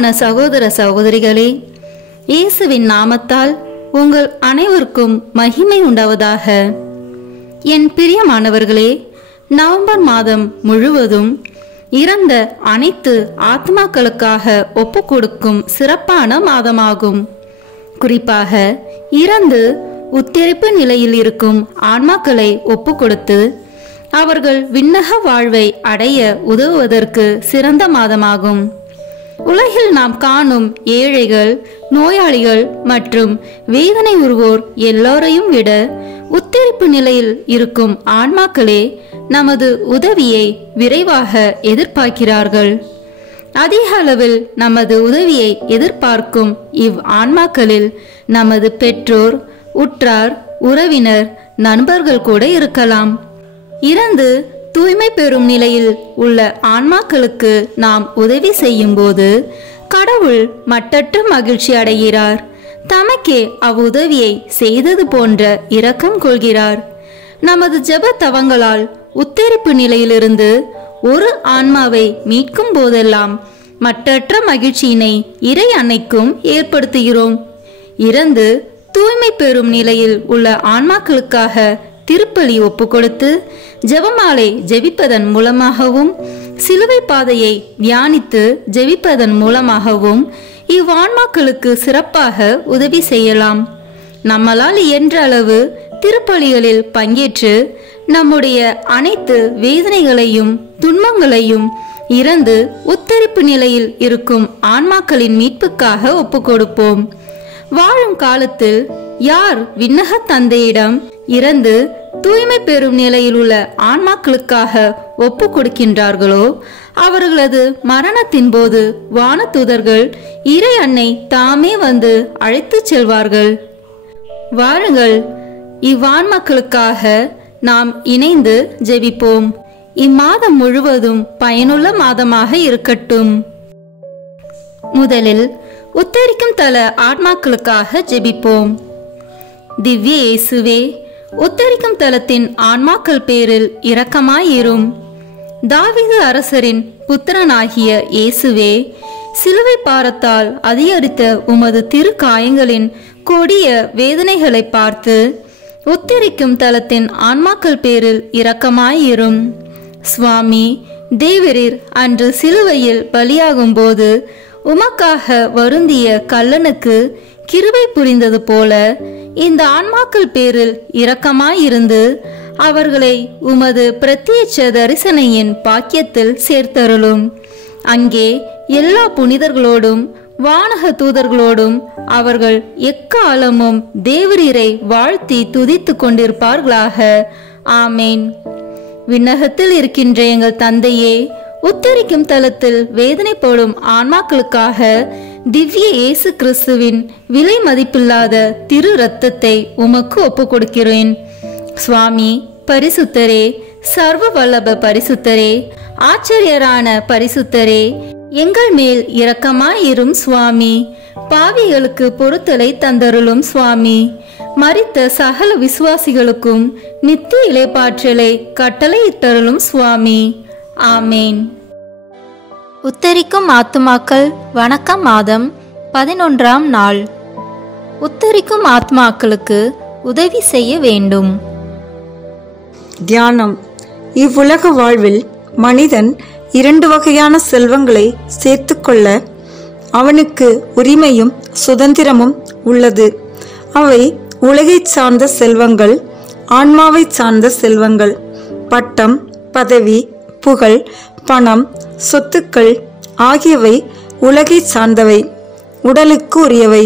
பிரியமான சகோதர சகோதரிகளே, இயேசுவின் நாமத்தால் உங்கள் அனைவருக்கும் மகிமை உண்டாவதாக. என் பிரியமானவர்களே, நவம்பர் மாதம் முழுவதும் இறந்த அனைத்து ஆத்மாக்களுக்காக ஒப்பு கொடுக்கும் சிறப்பான மாதமாகும். குறிப்பாக இறந்து உத்திரிப்பு நிலையில் இருக்கும் ஆன்மாக்களை ஒப்பு கொடுத்து அவர்கள் விண்ணக வாழ்வை அடைய உதவுவதற்கு சிறந்த மாதமாகும். உலகில் நாம் காணும் ஏழைகள், நோயாளிகள் மற்றும் வேதனை உறுவோர் எல்லோரையும் விட உத்திரிப்பு நிலையில் இருக்கும் ஆன்மாக்களே நமது உதவியை விரைவாக எதிர்பார்க்கிறார்கள். அதிக அளவில் நமது உதவியை எதிர்பார்க்கும் ஆன்மாக்களில் நமது பெற்றோர், உற்றார், உறவினர், நண்பர்கள் கூட இருக்கலாம். இறந்து தூய்மை பெறும் நிலையில் உள்ள ஆன்மாக்களுக்கு நாம் உதவி செய்யும் போது கடவுள் மட்டற்ற மகிழ்ச்சி அடைகிறார். தமக்கே அவ்வுதவியை செய்தது போன்ற இரக்கம் கொள்கிறார். நமது ஜெப தவங்களால் உத்தரிப்பு நிலையிலிருந்து ஒரு ஆன்மாவை மீட்கும் போதெல்லாம் மட்டற்ற மகிழ்ச்சியினை இறை அன்னைக்கும் ஏற்படுத்துகிறோம். இறந்து தூய்மை பெறும் நிலையில் உள்ள ஆன்மாக்களுக்காக திருப்பலி ஒப்பு கொடுத்து ஜெபமாலை ஜெபிப்பதன் மூலமாகவும் சிலுவை பாதையை தியானித்து ஜெபிப்பதன் மூலமாகவும் இவ்வான்மாக்களுக்கு சிறப்பாக உதவி செய்யலாம். நம்மளால் இயன்ற அளவு திருப்பலிகளில் பங்கேற்று நம்முடைய அனைத்து வேதனைகளையும் துன்பங்களையும் இறந்து உத்தரிப்பு நிலையில் இருக்கும் ஆன்மாக்களின் மீட்புக்காக ஒப்பு கொடுப்போம். வாழும் காலத்தில் யார் விண்ணக தந்தையிடம் இறந்து தூய்மை பெறும் நிலையில் உள்ள ஆன்மாக்களுக்காக ஒப்பு கொடுக்கின்றார்களோ அவர்களது மரணத்தின் போது வானதூதர்கள் இறை அன்னை தாமே வந்து அழைத்து செல்வார்கள். வாருங்கள், இவ்வான்மாக்களுக்காக நாம் இணைந்து ஜெபிப்போம். இம்மாதம் முழுவதும் பயனுள்ள மாதமாக இருக்கட்டும். முதலில் உத்தரிக்கும் தல ஆன்மாக்களுக்காக ஜெபிப்போம். திவ்ய இயேசுவே, உத்தரிக்கும் தலத்தின் ஆன்மாக்கள் பேரில் இரக்கமாயிரும். தாவீது அரசரின் புத்திரனாகிய இயேசுவே, சிலுவை பாரத்தால் அதிகரித்த உமது திரு காயங்களின் கொடிய வேதனைகளை பார்த்து உத்தரிக்கும் தலத்தின் ஆன்மாக்கள் பேரில் இரக்கமாயிரும். சுவாமி, தேவரீர் அன்று சிலுவையில் பலியாகும் போது உமக்காக வருந்திய கல்லனுக்கு கிருபை புரிந்தது போல இந்த ஆன்மாக்கள் பேரில் இரக்கமாயிருந்து அவர்களை உமது பிரத்யட்ச தரிசனையின் பாக்கியத்தில் சேர்த்தருளும். அங்கே எல்லா புனிதர்களோடும் வானக தூதர்களோடும் அவர்கள் எக்காலமும் தேவரீரை வாழ்த்தி துதித்து கொண்டிருப்பார்களாக. ஆமேன். விண்ணகத்தில் இருக்கின்ற எங்கள் தந்தையே, உத்தரிக்கும் தலத்தில் வேதனைப்படும் ஆன்மாக்களுக்காக திவ்ய இயேசு கிறிஸ்துவின் விலை மதிப்பில்லாத திரு இரத்தத்தை உமக்கு ஒப்பு கொடுக்கிறேன். சுவாமி, பரிசுத்தரே, சர்வ வல்லப பரிசுத்தரே, ஆச்சரியரான பரிசுத்தரே, எங்கள் மேல் இரக்கமாயிரும் சுவாமி. பாவிகளுக்கு பொறுத்தலை தந்தருளும் சுவாமி. மரித்த சகல விசுவாசிகளுக்கும் நித்திய இளைப்பாற்றலை கட்டளையிட்டருளும் சுவாமி. ஆமேன். உத்தரிக்கும் ஆத்துமாக்கள் வணக்கம் மாதம் 11ஆம் நாள். உத்தரிக்கும் ஆத்மாக்களுக்கு உதவி செய்ய வேண்டும். தியானம். இவ்வுலக வாழ்வில் மனிதன் 2 வகையான செல்வங்களை சேர்த்துக்கொள்ள அவனுக்கு உரிமையும் சுதந்திரமும் உள்ளது. அவை உலகை சார்ந்த செல்வங்கள், ஆன்மாவை சார்ந்த செல்வங்கள். பட்டம், பதவி, புகழ், பணம், சொத்துக்கள் ஆகியவை உலகை சார்ந்தவை, உடலுக்கு உரியவை.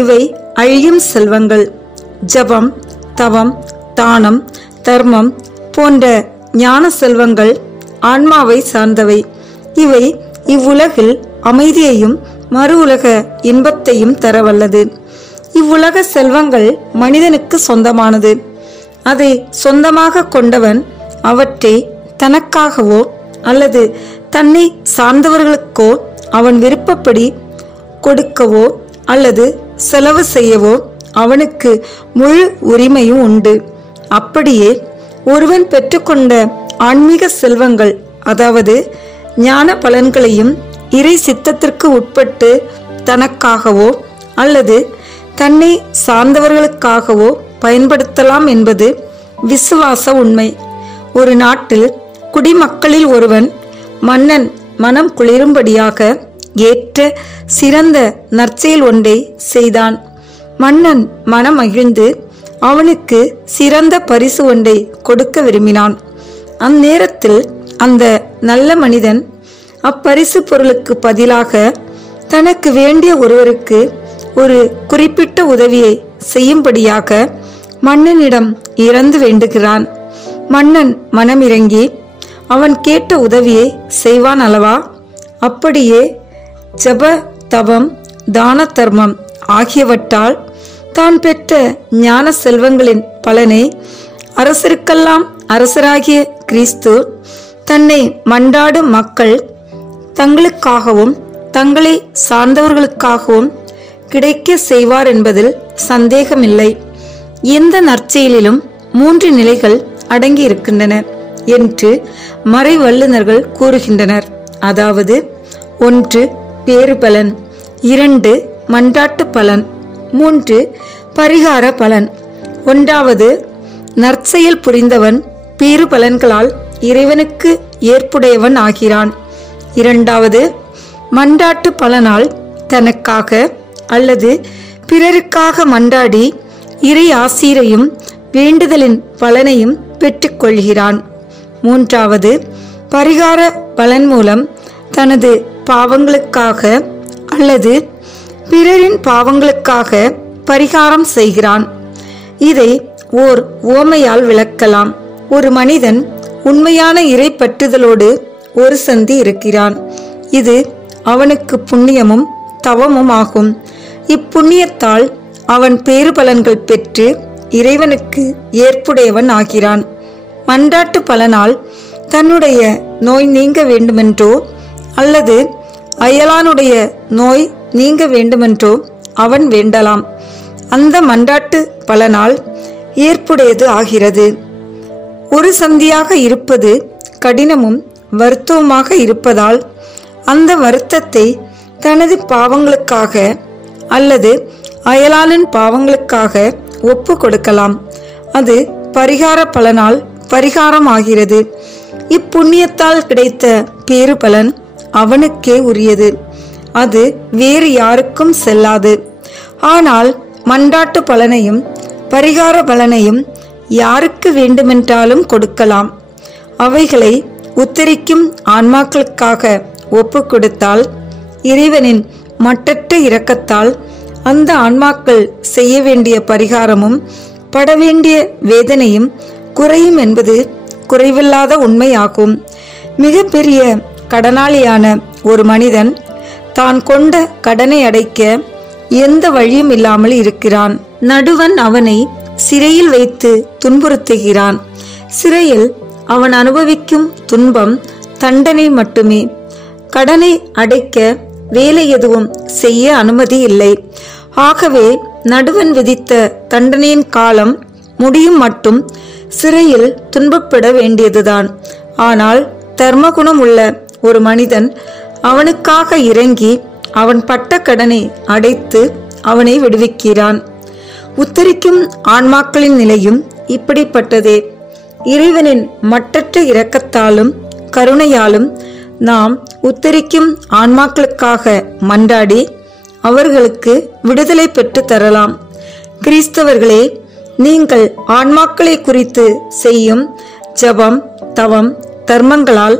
இவை அழியும் செல்வங்கள். ஜபம், தவம், தானம், தர்மம் போன்ற ஞான செல்வங்கள் ஆன்மாவை சார்ந்தவை. இவை இவ்வுலகில் அமைதியையும் மறு உலக இன்பத்தையும் தரவல்லது. இவ்வுலக செல்வங்கள் மனிதனுக்கு சொந்தமானது. அதை சொந்தமாக கொண்டவன் அவற்றை தனக்காகவோ அல்லது தன்னை சார்ந்தவர்களுக்கோ அவன் விருப்பப்படி கொடுக்கவோ அல்லது செலவு செய்யவோ அவனுக்கு முழு உரிமையும் உண்டு. அப்படியே ஒருவன் பெற்றுக்கொண்ட ஆன்மீக செல்வங்கள், அதாவது ஞான பலன்களையும் இறை சித்தத்திற்கு உட்பட்டு தனக்காகவோ அல்லது தன்னை சார்ந்தவர்களுக்காகவோ பயன்படுத்தலாம் என்பது விசுவாச உண்மை. ஒரு நாட்டில் குடிமக்களில் ஒருவன் மன்னன் மனம் குளிரும்படியாக ஏற்ற சிறந்த நற்செயல் ஒன்றை செய்தான். மன்னன் மனம் மகிழ்ந்து அவனுக்கு சிறந்த பரிசு ஒன்றை கொடுக்க விரும்பினான். அந்நேரத்தில் அந்த நல்ல மனிதன் அப்பரிசு பொருளுக்கு பதிலாக தனக்கு வேண்டிய ஒருவருக்கு ஒரு குறிப்பிட்ட உதவியை செய்யும்படியாக மன்னனிடம் இறந்து வேண்டுகிறான். மன்னன் மனமிறங்கி அவன் கேட்ட உதவியை செய்வான் அல்லவா? அப்படியே ஜப, தவம், தான தர்மம் ஆகியவற்றால் தான் பெற்ற ஞான செல்வங்களின் பலனை அரசருக்கெல்லாம் அரசராகிய கிறிஸ்து தன்னை மன்றாடும் மக்கள் தங்களுக்காகவும் தங்களை சார்ந்தவர்களுக்காகவும் கிடைக்க செய்வார் என்பதில் சந்தேகமில்லை. எந்த நற்செயலிலும் 3 நிலைகள் அடங்கி இருக்கின்றன என்று மறை வல்லுநர்கள் கூறுகின்றனர். அதாவது 1 பேறு பலன், 2 மன்றாட்டு பலன், 3 பரிகார பலன். 1வது நற்செயல் புரிந்தவன் பேறு பலன்களால் இறைவனுக்கு ஏற்புடையவன் ஆகிறான். 2வது மன்றாட்டு பலனால் தனக்காக அல்லது பிறருக்காக மன்றாடி இறை ஆசீரையும் வேண்டுதலின் பலனையும் பெற்றுக்கொள்கிறான். 3வது பரிகார பலன் மூலம் தனது பாவங்களுக்காக அல்லது பிறரின் பாவங்களுக்காக பரிகாரம் செய்கிறான். இதை ஓர் உவமையால் விளக்கலாம். ஒரு மனிதன் உண்மையான இறை பற்றுதலோடு ஒரு சந்தி இருக்கிறான். இது அவனுக்கு புண்ணியமும் தவமும் ஆகும். இப்புண்ணியத்தால் அவன் பேறு பலன்கள் பெற்று இறைவனுக்கு ஏற்புடையவன் ஆகிறான். மன்றாட்டு பலனால் தன்னுடைய நோய் நீங்க வேண்டுமென்றோ அல்லது அயலானுடைய நோய் நீங்க வேண்டுமென்றோ அவன் வேண்டலாம். அந்த மன்றாட்டு பலனால் ஏற்புடையது ஆகிறது. ஒரு சந்தியாக இருப்பது கடினமும் வருத்தவுமாக இருப்பதால் அந்த வருத்தத்தை தனது பாவங்களுக்காக அல்லது அயலானின் பாவங்களுக்காக ஒப்பு கொடுக்கலாம். அது பரிகார பலனால் பரிகாரம் ஆகிறது. இப்புண்ணியத்தால் கிடைத்த பேறு பலன் அவனுக்கே உரியது. அது வேறு யாருக்கும் செல்லாது. ஆனால் மன்றாட்டு பலனையும் பரிகார பலனையும் யாருக்கு வேண்டுமென்றாலும் கொடுக்கலாம். அவைகளை உத்தரிக்கும் ஆன்மாக்களுக்காக ஒப்பு கொடுத்தால் இறைவனின் மட்டற்ற இரக்கத்தால் அந்த ஆன்மாக்கள் செய்ய வேண்டிய பரிகாரமும் படவேண்டிய வேதனையும் குறையும் என்பது குறைவில்லாத உண்மையாகும். மிக பெரிய கடனாளியான ஒரு மனிதன் தான் கொண்ட கடனை அடைக்க எந்த வழியும் இல்லாமல் இருக்கிறான். நடுவன் அவனை சிறையில் வைத்து துன்புறுத்துகிறான். சிறையில் அவன் அனுபவிக்கும் துன்பம் தண்டனை மட்டுமே. கடனை அடைக்க வேலை எதுவும் செய்ய அனுமதி இல்லை. ஆகவே நடுவன் விதித்த தண்டனையின் காலம் முடியும் மட்டும் சிறையில் துன்பப்பட வேண்டியதுதான். ஆனால் தர்மகுணம் உள்ள ஒரு மனிதன் அவனுக்காக இறங்கி அவன் பட்ட கடனை அடைத்து அவனை விடுவிக்கிறான். உத்தரிக்கும் ஆன்மாக்களின் நிலையும் இப்படிப்பட்டதே. இறைவனின் மட்டற்ற இரக்கத்தாலும் கருணையாலும் நாம் உத்தரிக்கும் ஆன்மாக்களுக்காக மன்றாடி அவர்களுக்கு விடுதலை பெற்று தரலாம். கிறிஸ்தவர்களே, நீங்கள் ஆன்மாக்களை குறித்து செய்யும் ஜபம், தவம், தர்மங்களால்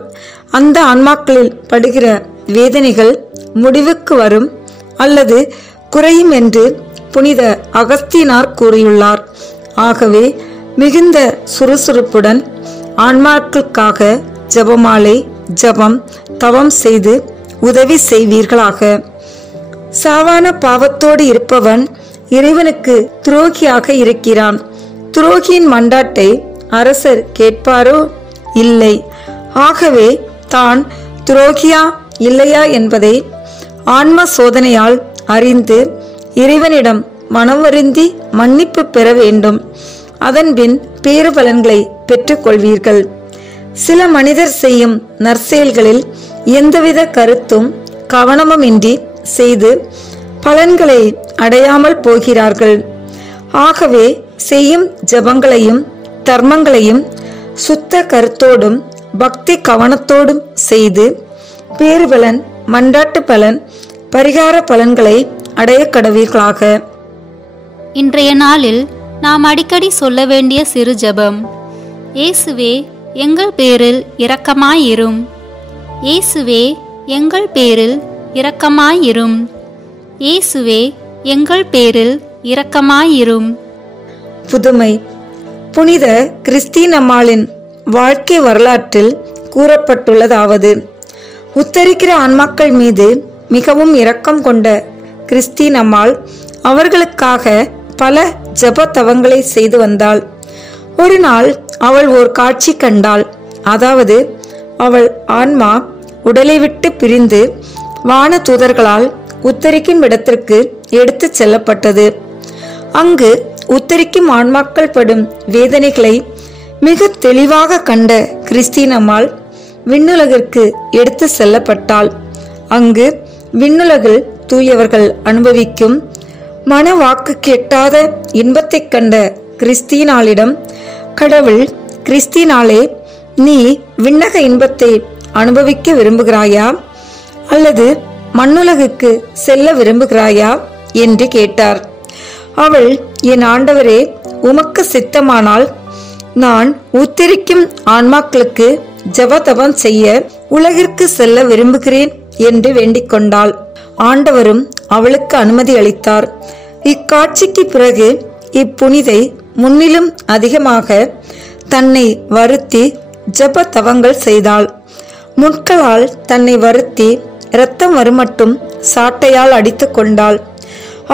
அந்த ஆன்மாக்களில் படுகிற வேதனைகள் முடிவுக்கு வரும் அல்லது குறையும் என்று புனித அகஸ்தீனார் கூறியுள்ளார். ஆகவே மிகுந்த சுறுசுறுப்புடன் ஆன்மாக்களுக்காக ஜபமாலை, ஜபம், தவம் செய்து உதவி செய்வீர்களாக. சாவான பாவத்தோடு இருப்பவன் இறைவனுக்கு துரோகியாக இருக்கிறான். துரோகியின் மன்றாட்டை அரசர் கேட்பாரோ? இல்லை. ஆகவே தான் துரோகியா இல்லையா என்பதை ஆன்ம சோதனையால் அறிந்து இறைவனிடம் மனம் வருந்தி மன்னிப்பு பெற வேண்டும். அதன்பின் பேறு பலன்களை பெற்றுக் கொள்வீர்கள். சில மனிதர் செய்யும் நற்செயல்களில் எந்தவித கருத்தும் கவனமுமின்றி செய்து பலன்களை அடையாமல் போகிறார்கள். ஆகவே செய்யும் ஜெபங்களையும் தர்மங்களையும் சுத்த கருத்தோடும் பக்தி கவனத்தோடும் செய்து பேறுபலன், மன்றாட்டு பலன், பரிகார பலன்களை அடைய கடவீர்களாக. இன்றைய நாளில் நாம் அடிக்கடி சொல்ல வேண்டிய சிறு ஜெபம்: இயேசுவே எங்கள் பேரில் இரக்கமாயிரும். இயேசுவே எங்கள் பேரில் இரக்கமாயிரும். இயேசுவே எங்கள் பேரில் இரக்கமாயிரும். புதுமை. புனித கிறிஸ்தீன் அம்மாளின் வாழ்க்கை வரலாற்றில் கூறப்பட்டுள்ளதாவது: உத்தரிக்கிற ஆன்மாக்கள் மீது மிகவும் இரக்கம் கொண்ட கிறிஸ்தீன் அம்மாள் அவர்களுக்காக பல ஜெப தவங்களை செய்து வந்தாள். ஒரு நாள் அவள் ஓர் காட்சி கண்டாள். அதாவது அவள் ஆன்மா உடலை விட்டு பிரிந்து வான தூதர்களால் உத்தரிக்கும் இடத்திற்கு எடுத்து செல்லப்பட்டது. அங்கு உத்தரிக்கும் ஆன்மாக்கள் படும் வேதனைகளை மிக தெளிவாக கண்ட கிறிஸ்தீன் அம்மாள் விண்ணுலகிற்கு எடுத்து செல்லப்பட்டாள். அங்கு விண்ணுலகில் தூயவர்கள் அனுபவிக்கும் மனவாக்கு கெட்டாத இன்பத்தை கண்ட கிறிஸ்தீனாளிடம் கடவுள், கிறிஸ்தீனாலே, நீ விண்ணக இன்பத்தை அனுபவிக்க விரும்புகிறாயா அல்லது மண்ணுலகுக்கு செல்ல விரும்புகிறாயா என்று கேட்டார். அவள், என் ஆண்டவரே, உமக்கு சித்தமானால் நான் உத்தரிக்கும் ஆன்மாக்களுக்கு ஜெபதபம் செய்ய உலகிற்கு செல்ல விரும்புகிறேன் என்று வேண்டிக் கொண்டாள். ஆண்டவரும் அவளுக்கு அனுமதி அளித்தார். இக்காட்சிக்கு பிறகு இப்புனிதை முன்னிலும் அதிகமாக தன்னை வருத்தி ஜெப தவங்கள் செய்தாள். முட்களால் தன்னை வருத்தி இரத்தம் வருமட்டும் சாட்டையால் அடித்து கொண்டாள்.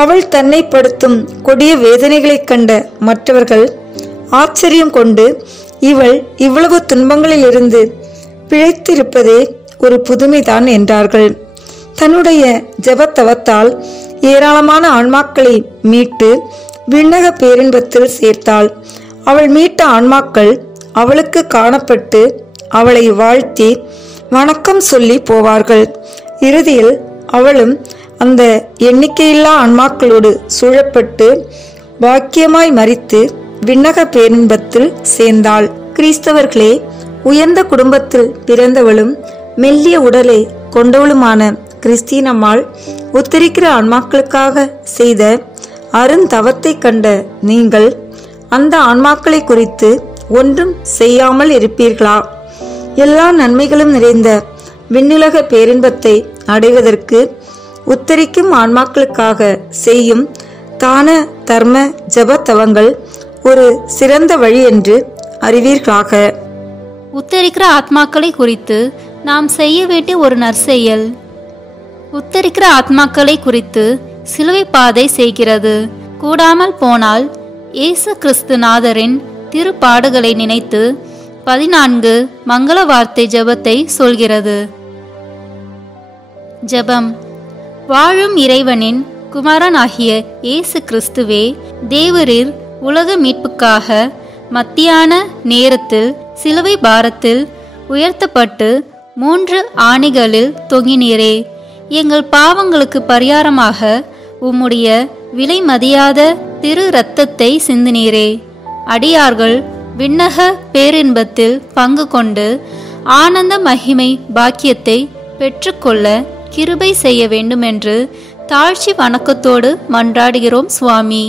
அவள் தன்னை படுத்தும் கொடிய வேதனைகளைக் கண்ட மற்றவர்கள் ஆச்சரியம் கொண்டு, இவள் இவ்வளவு துன்பங்களிலிருந்து பிழைத்திருப்பதே ஒரு புதுமைதான் என்றார்கள். தன்னுடைய ஜெபத்தவத்தால் ஏராளமான ஆன்மாக்களை மீட்டு விண்ணக பேரின்பத்தில் சேர்த்தாள். அவள் மீட்ட ஆன்மாக்கள் அவளுக்கு காணப்பட்டு அவளை வாழ்த்தி வணக்கம் சொல்லி போவார்கள். இறுதியில் அவளும் அந்த எண்ணிக்கையில்லா ஆன்மாக்களோடு சூழப்பட்டு பாக்கியமாய் மரித்து விண்ணக பேரின்பத்தில் சேர்ந்தாள். கிறிஸ்தவர்களே, உயர்ந்த குடும்பத்தில் பிறந்தவளும் மெல்லிய உடலை கொண்டவளுமான கிறிஸ்தீன் அம்மாள் உத்தரிக்கிற ஆன்மாக்களுக்காக செய்த அருந்தவத்தை கண்ட நீங்கள் அந்த ஆன்மாக்களை குறித்து ஒன்றும் செய்யாமல் இருப்பீர்களா? எல்லா நன்மைகளும் நிறைந்த விண்ணுலக பேரின்பத்தை அடைவதற்கு உத்தரிக்கும் ஆன்மாக்களுக்காக செய்யும் தான தர்ம ஜபத்தவங்கள் ஒரு சிறந்த வழி என்று அறிவீர்களாக. உத்தரிக்கிற ஆத்மாக்களை குறித்து நாம் செய்ய வேண்டிய ஒரு நற்செயல். உத்தரிக்கிற ஆத்மாக்களை குறித்து சிலுவை பாதை செய்கிறது. கூடாமல் போனால் இயேசு கிறிஸ்துநாதரின் திருப்பாடுகளை நினைத்து 14 மங்கள வார்த்தை ஜெபத்தை சொல்கிறது. ஜெபம். வாழும் இறைவனின் குமாரனாகிய இயேசு கிறிஸ்துவே, தேவரீர் உலக மீட்புக்காக மத்தியான நேரத்தில் சிலுவை பாரத்தில் உயர்த்தப்பட்டு 3 ஆணிகளில் தொங்கினீரே. எங்கள் பாவங்களுக்கு பரிகாரமாக உம்முடைய விலை மதியாத திரு இரத்தத்தை சிந்தினீரே. அடியார்கள் விண்ணக பேரின்பத்தில் பங்கு கொண்டு ஆனந்த மகிமை பாக்கியத்தை பெற்றுக்கொள்ள கிருபை செய்ய வேண்டுமென்று தாழ்ச்சி வணக்கத்தோடு மன்றாடுகிறோம் சுவாமி.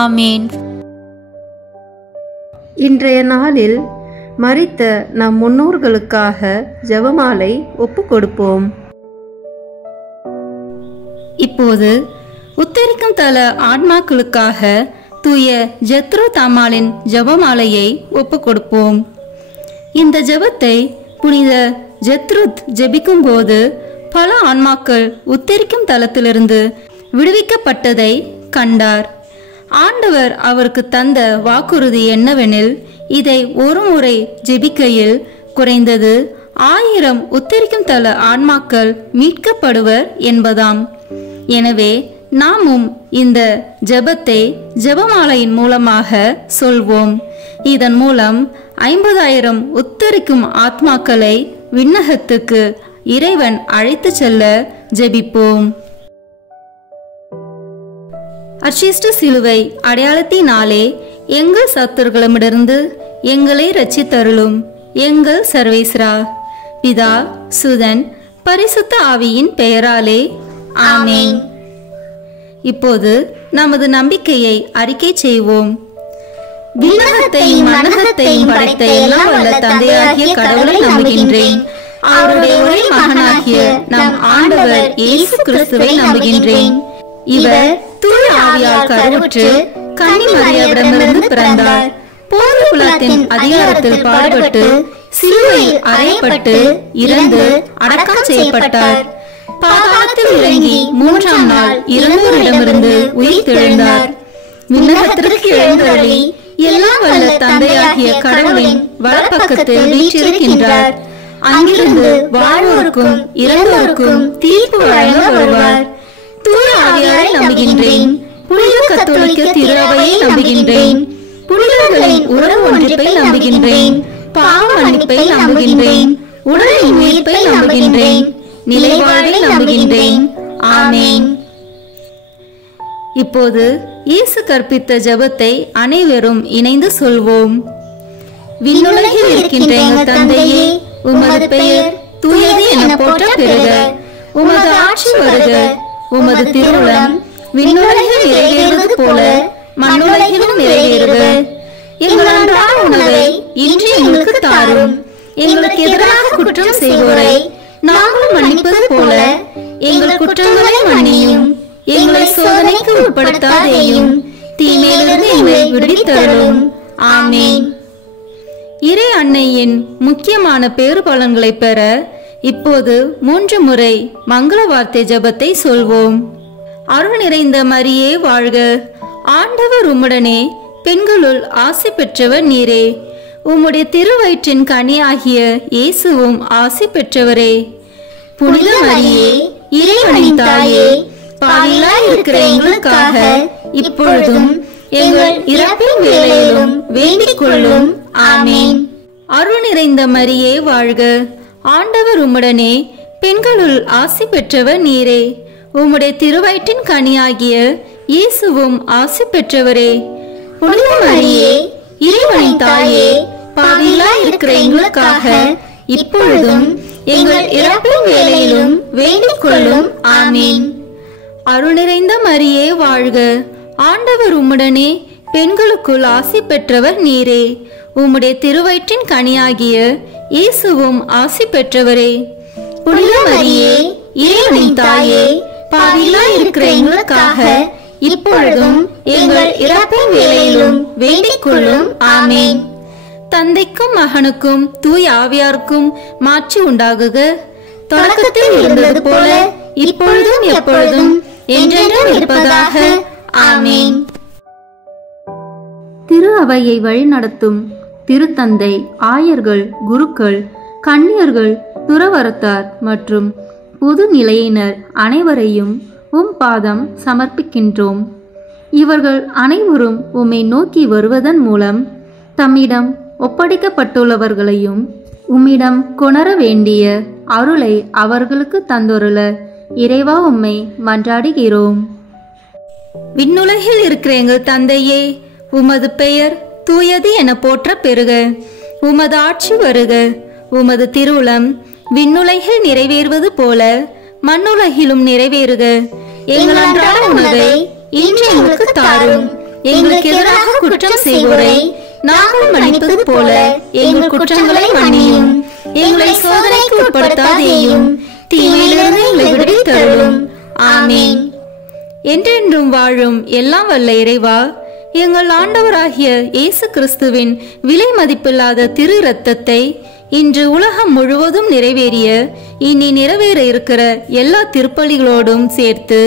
ஆமேன். இன்றைய நாளில் மரித்த நம் முன்னோர்களுக்காக ஜெபமாலை ஒப்பு கொடுப்போம். இப்போது உத்தரிக்கும் தல ஆன்மாக்களுக்காக தூய ஜெத்ரூத் அம்மாளின் ஜெபமாலையை ஒப்பு கொடுப்போம். இந்த ஜெபத்தை புனித ஜெத்ரூத் ஜெபிக்கும் போது பல ஆன்மாக்கள் உத்தரிக்கும் தலத்திலிருந்து விடுவிக்கப்பட்டதை கண்டார். ஆண்டவர் அவருக்கு தந்த வாக்குறுதி என்னவெனில், இதை ஒரு முறை ஜெபிக்கையில் குறைந்தது 1000 உத்தரிக்கும் தல ஆன்மாக்கள் மீட்கப்படுவர் என்பதாம். எனவே நாமும் இந்த ஜெபத்தை ஜெபமாலையின் மூலமாக சொல்வோம். இதன் மூலம் 50,000 உத்தரிக்கும் ஆத்மாக்களை விண்ணகத்துக்கு இறைவன் அழைத்து செல்ல ஜெபிப்போம். அச்சிஷ்ட சிலுவை அடையாளத்தினாலே எங்கள் சத்துருக்களிடமிருந்து எங்களை ரட்சித்தருளும் எங்கள் சர்வேஸ்வரா. பிதா, சுதன், பரிசுத்த ஆவியின் பெயராலே ஆமென். இப்போது நமது நம்பிக்கையை அறிக்கை செய்வோம். விண்ணகத்தையும் மண்ணகத்தையும் படைத்த எல்லாம் வல்ல தந்தையாகிய கடவுளை நம்புகின்றேன். அவருடைய ஒரே மகனாகிய நம் ஆண்டவர் இயேசு கிறிஸ்துவை நம்புகின்றேன். இவர் தூய ஆவியால் கருவுற்று கன்னி மரியாவிடமிருந்து பிறந்தார். போர் குலத்தின் அதிகாரத்தில் பாடுபட்டு சிலுவையில் அறையப்பட்டு இறந்து அடக்கம் செய்யப்பட்டார். பாதாளத்தில் இறங்கி 3ஆம் நாள் இறந்தோரிடமிருந்து உயிர் தெழுந்தார். விண்ணகத்திற்கு எழுந்தருளி எல்லாம் வல்ல தந்தையாகிய கடவுளின் வலப்பக்கத்தில் வீற்றிருக்கின்றார். அங்கிருந்து வாழ்வோருக்கும் இறந்தோருக்கும் தீர்ப்பு வழங்க வருவார். தூய ஆவியாரை நம்புகின்றேன். புனித கத்தோலிக்க திரு அவையை நம்புகின்றேன். புனிதர்களின் உறவு ஒன்றிப்பை நம்புகின்றேன். பாவ மன்னிப்பை நம்புகின்றேன். உடலின் உயிர்ப்பை நம்புகின்றேன். நிலைவாழ்வை நம்புகின்றேன். ஆமென். இப்போது இயேசு கற்பித்த ஜெபத்தை அனைவரும் இணைந்து சொல்வோம். விண்ணுலகில் இருக்கின்ற எங்கள் தந்தையே, உமது பெயர் தூயது என போற்ற பெறுக. உமது ஆட்சி வருக. உமது திருவுளம் விண்ணுலகில் நிறைவேறுவது போல மண்ணுலகிலும் நிறைவேறுக. எங்கள் அன்றாட உணவை இன்று எங்களுக்கு தாரும். எங்களுக்கு எதிராக குற்றம் செய்வோரை நாங்கள் மன்னிப்பது போல எங்கள் குற்றங்களை மன்னியும். எங்களை சோதனைக்கு உட்படுத்தாதேயும், தீமையிலிருந்து எங்களை விடுவித்தருளும். ஆமென். இறை அன்னையின் முக்கியமான பேறு பலன்களை பெற இப்போது 3 முறை மங்கள வார்த்தை ஜெபத்தை சொல்வோம். அருள் நிறைந்த மரியே வாழ்க. ஆண்டவர் உம்முடனே, பெண்களுள் ஆசி பெற்றவர் நீரே. உம்முடைய திருவயிற்றின் கனியாகிய இயேசுவும் ஆசி பெற்றவரே. புனித மரியே, இறைவனின் தாயே, பாவிகளாய் இருக்கிற எங்களுக்காக இப்பொழுதும் எங்கள் இறப்பின் வேளையிலும் வேண்டிக் கொள்ளும். ஆமென். அருள் நிறைந்த மரியே வாழ்க. ஆண்டவர் உம்முடனே, பெண்களுள் ஆசி பெற்றவர் நீரே. உம்முடைய திருவயிற்றின் கனியாகிய இயேசுவும் ஆசி பெற்றவரே. புனித மரியே, இறைவனின் தாயே, பாவிகளாய் இருக்கிற எங்களுக்காக இப்பொழுதும் எங்கள் இறப்பின் வேளையிலும் வேண்டிக் கொள்ளும். ஆமென். அருள் நிறைந்த மரியே வாழ்க. ஆண்டவர் உம்முடனே, பெண்களுக்குள் ஆசி பெற்றவர் நீரே. உம்முடைய திருவயிற்றின் கனியாகிய இயேசுவும் ஆசி பெற்றவரே. புனித மரியே, இறைவனின் தாயே, பாவிகளாய் இருக்கிற எங்களுக்காக இப்பொழுதும் எங்கள் இறப்பின் வேளையிலும் வேண்டிக் கொள்ளும். ஆமென். தந்தைக்கும் மகனுக்கும் தூய ஆவியாருக்கும் மாட்சி உண்டாகுக. தொடக்கத்தில் இருந்தது போல இப்பொழுதும் எப்பொழுதும் என்றென்றும் இருப்பதாக. ஆமென். திரு அவையை வழிநடத்தும் திருத்தந்தை, ஆயர்கள், குருக்கள், கன்னியர்கள், துறவரத்தார் மற்றும் பொது நிலையினர் அனைவரையும் உம் பாதம் சமர்ப்பிக்கின்றோம். இவர்கள் அனைவரும் உம்மை நோக்கி வருவதன் மூலம் தம்மிடம் ஒப்படைக்கப்பட்டுள்ளவர்களையும் உம்மிடம் கொணர வேண்டிய அருளை அவர்களுக்கு தந்தொருள இறைவா உம்மை மன்றாடுகிறோம். விண்ணுலகில் இருக்கிற எங்கள் தந்தையே, உமது பெயர் தூயது என போற்ற பெறுக. உமது ஆட்சி வருக. உமது திருவுளம் விண்ணுலகில் நிறைவேறுவது போல மண்ணுலகிலும் நிறைவேறுக. எங்கள் அன்றாட உணவை இன்று எங்களுக்கு தாரும். எங்களுக்கு எதிராக குற்றம் செய்வோரை நாங்கள் மன்னிப்பது போல எங்கள் குற்றங்களை மன்னியும். எங்களை சோதனைக்கு உட்படுத்தாதேயும், தீமையிலிருந்து எங்களை விடுவித்தருளும். ஆமென். என்றென்றும் வாழும் எல்லாம் வல்ல இறைவா, எங்கள் ஆண்டவராகிய இயேசு கிறிஸ்துவின் விலை மதிப்பில்லாத திரு இரத்தத்தை இன்று உலகம் முழுவதும் நிறைவேறிய இனி நிறைவேற இருக்கிற எல்லா திருப்பலிகளோடும் சேர்த்து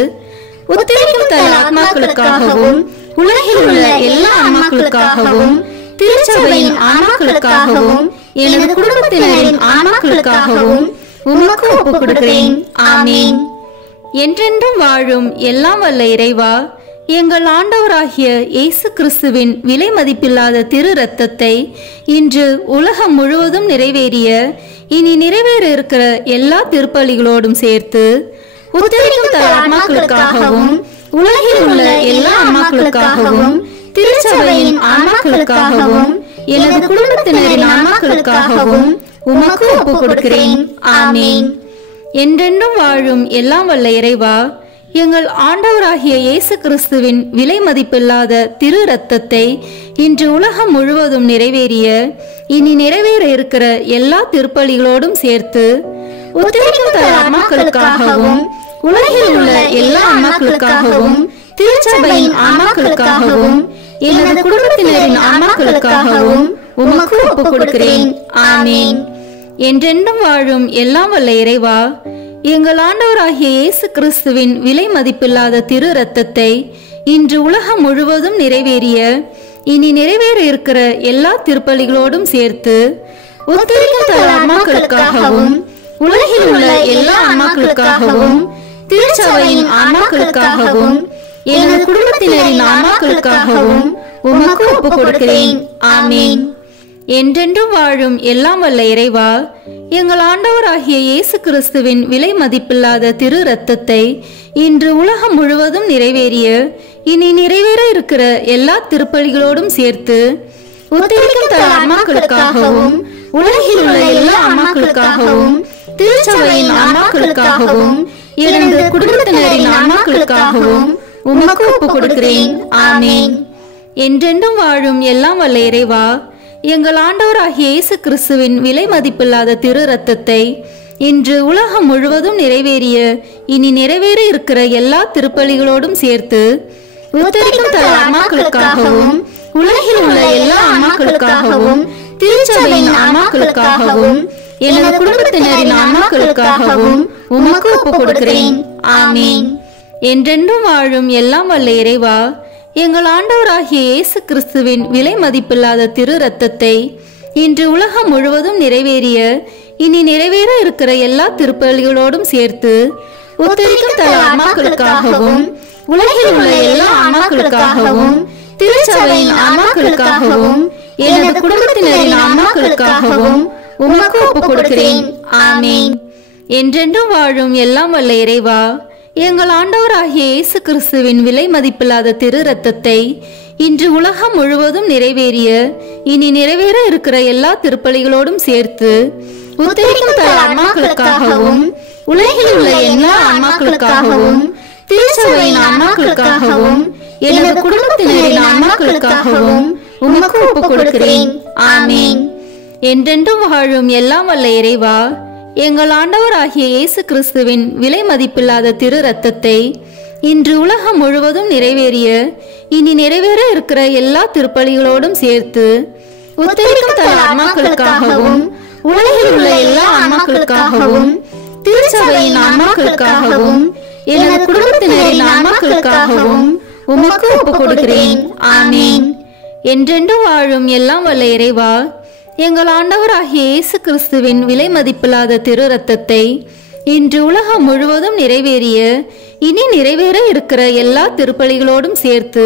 உத்தரிக்கும் தல் ஆத்மாக்களுக்காகவும் உலகில் உள்ள எல்லா ஆன்மாக்களுக்காகவும் திருச்சபையின் ஆன்மாக்களுக்காகவும் எனது குடும்பத்தினரின் ஆன்மாக்களுக்காகவும் உமக்கு ஒப்புக் கொடுக்கிறேன். ஆமென். என்றென்றும் வாழும் எல்லாம் வல்ல இறைவா, எங்கள் ஆண்டவராகிய இயேசு கிறிஸ்துவின் விலை மதிப்பில்லாத திரு இரத்தத்தை இன்று உலகம் முழுவதும் நிறைவேறிய இனி நிறைவேற இருக்கிற எல்லா திருப்பலிகளோடும் சேர்த்து உத்தரிக்கும் தல ஆன்மாக்களுக்காகவும் உலகில் உள்ள எல்லா ஆன்மாக்களுக்காகவும் திருச்சபையின் ஆன்மாக்களுக்காகவும் எனது குடும்பத்தினரின் ஆன்மாக்களுக்காகவும் உமக்கு ஒப்பு கொடுக்கிறேன். ஆமேன். என்றென்றும் வாழும் எல்லாம் வல்ல இறைவா, எங்கள் ஆண்டவராகிய இயேசு கிறிஸ்துவின் விலை மதிப்பில்லாத திரு இரத்தத்தை இன்று உலகம் முழுவதும் நிறைவேறிய இனி நிறைவேற இருக்கிற எல்லா திருப்பலிகளோடும் சேர்த்து உத்தரிக்கும் தல ஆன்மாக்களுக்காகவும் உலகில் உள்ள எல்லா ஆன்மாக்களுக்காகவும் திருச்சபையின் ஆன்மாக்களுக்காகவும் எனது குடும்பத்தினரின் ஆன்மாக்களுக்காகவும் உமக்கு ஒப்பு கொடுக்கிறேன். ஆமேன். என்றென்றும் வாழும் எல்லாம் வல்ல இறைவா, எங்கள் ஆண்டவராகிய இயேசு கிறிஸ்துவின் விலை மதிப்பில்லாத திரு இரத்தத்தை இன்று உலகம் முழுவதும் நிறைவேறிய இனி நிறைவேற இருக்கிற எல்லா திருப்பலிகளோடும் சேர்த்து உத்தரிக்கும் தல ஆன்மாக்களுக்காகவும் உலகில் உள்ள எல்லா ஆன்மாக்களுக்காகவும் திருச்சபையின் ஆன்மாக்களுக்காகவும் எனது குடும்பத்தினரின் ஆன்மாக்களுக்காகவும் உமக்கு ஒப்பு கொடுக்கிறேன். ஆமேன். என்றென்றும் வாழும் எல்லாம் வல்ல இறைவா, எங்கள் ஆண்டவராகிய இயேசு கிறிஸ்துவின் விலை மதிப்பில்லாத திரு இரத்தத்தை இன்று உலகம் முழுவதும் நிறைவேறிய இனி நிறைவேற இருக்கிற எல்லா திருப்பலிகளோடும் சேர்த்து உத்தரிக்கும் தல ஆன்மாக்களுக்காகவும் உலகில் உள்ள எல்லா ஆன்மாக்களுக்காகவும் திருச்சபையின் ஆன்மாக்களுக்காகவும் எனது குடும்பத்தினரின் ஆன்மாக்களுக்காகவும் உமக்கு ஒப்பு கொடுக்கிறேன். ஆமேன். என்றென்றும் வாழும் எல்லாம் வல்ல இறைவா, எங்கள் ஆண்டவராகிய இயேசு கிறிஸ்துவின் விலை மதிப்பில்லாத திரு இரத்தத்தை இன்று உலகம் முழுவதும் நிறைவேறிய இனி நிறைவேற இருக்கிற எல்லா திருப்பலிகளோடும் சேர்த்து உத்தரிக்கும் தல ஆன்மாக்களுக்காகவும் உலகில் உள்ள எல்லா ஆன்மாக்களுக்காகவும் திருச்சபையின் ஆன்மாக்களுக்காகவும் எனது குடும்பத்தினரின் ஆன்மாக்களுக்காகவும் உமக்கு ஒப்பு கொடுக்கிறேன். ஆமேன். என்றென்றும் வாழும் எல்லாம் வல்ல இறைவா, எங்கள் ஆண்டவராகிய இயேசு கிறிஸ்துவின் விலை மதிப்பில்லாத திரு இரத்தத்தை இன்று உலகம் முழுவதும் நிறைவேறிய இனி நிறைவேற இருக்கிற எல்லா திருப்பலிகளோடும் சேர்த்து உத்தரிக்கும் தல ஆன்மாக்களுக்காகவும் உலகில் உள்ள எல்லா ஆன்மாக்களுக்காகவும் திருச்சபையின் ஆன்மாக்களுக்காகவும் எனது குடும்பத்தினரின் ஆன்மாக்களுக்காகவும் உமக்கு ஒப்பு கொடுக்கிறேன். ஆமேன். என்றென்றும் வாழும் எல்லாம் வல்ல இறைவா, எங்கள் ஆண்டவராகிய இயேசு கிறிஸ்துவின் விலை மதிப்பில்லாத திரு இரத்தத்தை இன்று உலகம் முழுவதும் நிறைவேறிய இனி நிறைவேற இருக்கிற எல்லா திருப்பலிகளோடும் சேர்த்து உத்தரிக்கும் தல ஆன்மாக்களுக்காகவும் உலகில் உள்ள எல்லா ஆன்மாக்களுக்காகவும் திருச்சபையின் ஆன்மாக்களுக்காகவும் எனது குடும்பத்தினரின் ஆன்மாக்களுக்காகவும் உமக்கு ஒப்பு கொடுக்கிறேன். ஆமேன். என்றென்றும் வாழும் எல்லாம் வல்ல இறைவா, எங்கள் ஆண்டவராகிய இயேசு கிறிஸ்துவின் விலை மதிப்பில்லாத திரு இரத்தத்தை இன்று உலகம் முழுவதும் நிறைவேறிய இனி நிறைவேற இருக்கிற எல்லா திருப்பலிகளோடும் சேர்த்து உத்தரிக்கும் தல ஆன்மாக்களுக்காகவும் உலகில் உள்ள எல்லா ஆன்மாக்களுக்காகவும் திருச்சபையின் ஆன்மாக்களுக்காகவும் எனது குடும்பத்தினரின் ஆன்மாக்களுக்காகவும் உமக்கு ஒப்பு கொடுக்கிறேன். ஆமேன். என்றென்றும் வாழும் எல்லாம் வல்ல இறைவா, எங்கள் ஆண்டவராகிய இயேசு கிறிஸ்துவின் விலை மதிப்பில்லாத திரு இரத்தத்தை இன்று உலகம் முழுவதும் நிறைவேறிய இனி நிறைவேற இருக்கிற எல்லா திருப்பலிகளோடும் சேர்த்து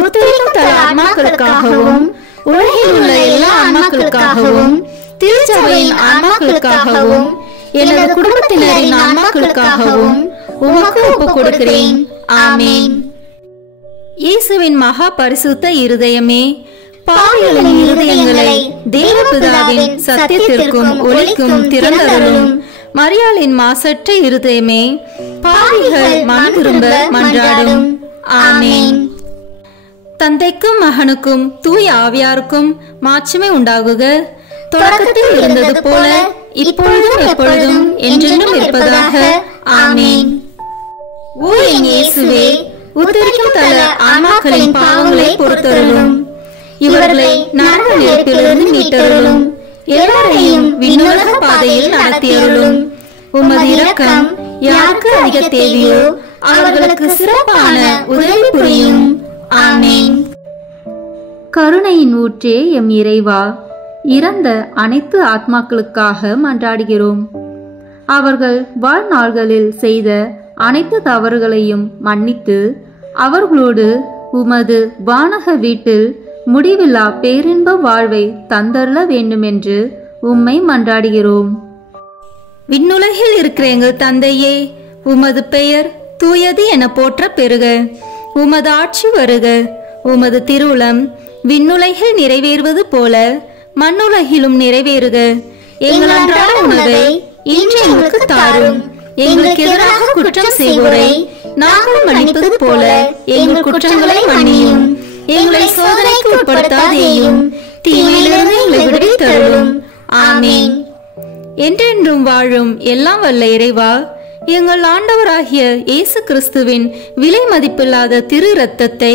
உத்தரிக்கும் தல ஆன்மாக்களுக்காகவும் உலகில் உள்ள எல்லா ஆன்மாக்களுக்காகவும் திருச்சபையின் ஆன்மாக்களுக்காகவும் எனது குடும்பத்தினரின் ஆன்மாக்களுக்காகவும் உமக்கு ஒப்பு கொடுக்கிறேன். ஆமேன். இயேசுவின் மகா பரிசுத்த இருதயமே, பாவிகளின் இருதயங்களை தேவபிதாவின் சத்தியத்திற்கும் ஒளிக்கும் திறந்தருளும். மரியாளின் மாசற்ற இருதயமே, பாவிகள் மனம் திரும்ப மன்றாடும். ஆமேன். தந்தைக்கும் மகனுக்கும் தூய ஆவியாருக்கும் மாட்சிமை உண்டாகுக. தொடக்கத்தில் இருந்தது போல இப்பொழுதும் எப்பொழுதும் என்றென்றும் இருப்பதாக. ஆமேன். ஓ என் இயேசுவே, உத்தரிக்கும் தல ஆன்மாக்களின் பாவங்களை பொறுத்தருளும். இவர்களை நரக நெருப்பிலிருந்து மீட்டருளும். எல்லாரையும் விண்ணுலக பாதையில் நடத்தியருளும். உமது இரக்கம் யாருக்கு அதிக தேவையோ அவர்களுக்கு சிறப்பான உதவி புரியும். ஆமேன். கருணையின் ஊற்றே எம் இறைவா, இறந்த அனைத்து ஆத்மாக்களுக்காக மன்றாடுகிறோம். அவர்கள் வாழ்நாள்களில் செய்த அனைத்து தவறுகளையும் மன்னித்து அவர்களோடு உமது வானக வீட்டில் முடிவில்லா பேரின்ப வாழ்வை தந்தருள வேண்டுமென்று உம்மை மன்றாடுகிறோம். விண்ணுலகில் இருக்கிற எங்கள் தந்தையே, உமது பெயர் தூயது என போற்ற பெறுக. உமது ஆட்சி வருக. உமது திருவுளம் விண்ணுலகில் நிறைவேறுவது போல மண்ணுலகிலும் நிறைவேறுக. எங்கள் அன்றாட உணவை இன்று எங்களுக்கு தாரும். எங்களுக்கு எதிராக குற்றம் செய்வோரை நாங்கள் மன்னிப்பது போல எங்கள் குற்றங்களை மன்னியும். எங்களை சோதனைக்கு உட்படுத்தாதேயும், தீமையிலிருந்து எங்களை விடுவித்தருளும். ஆமீன். என்றென்றும் வாழும் எல்லாம் வல்ல இறைவா, எங்கள் ஆண்டவராகிய இயேசு கிறிஸ்துவின் விலை மதிப்பில்லாத திரு இரத்தத்தை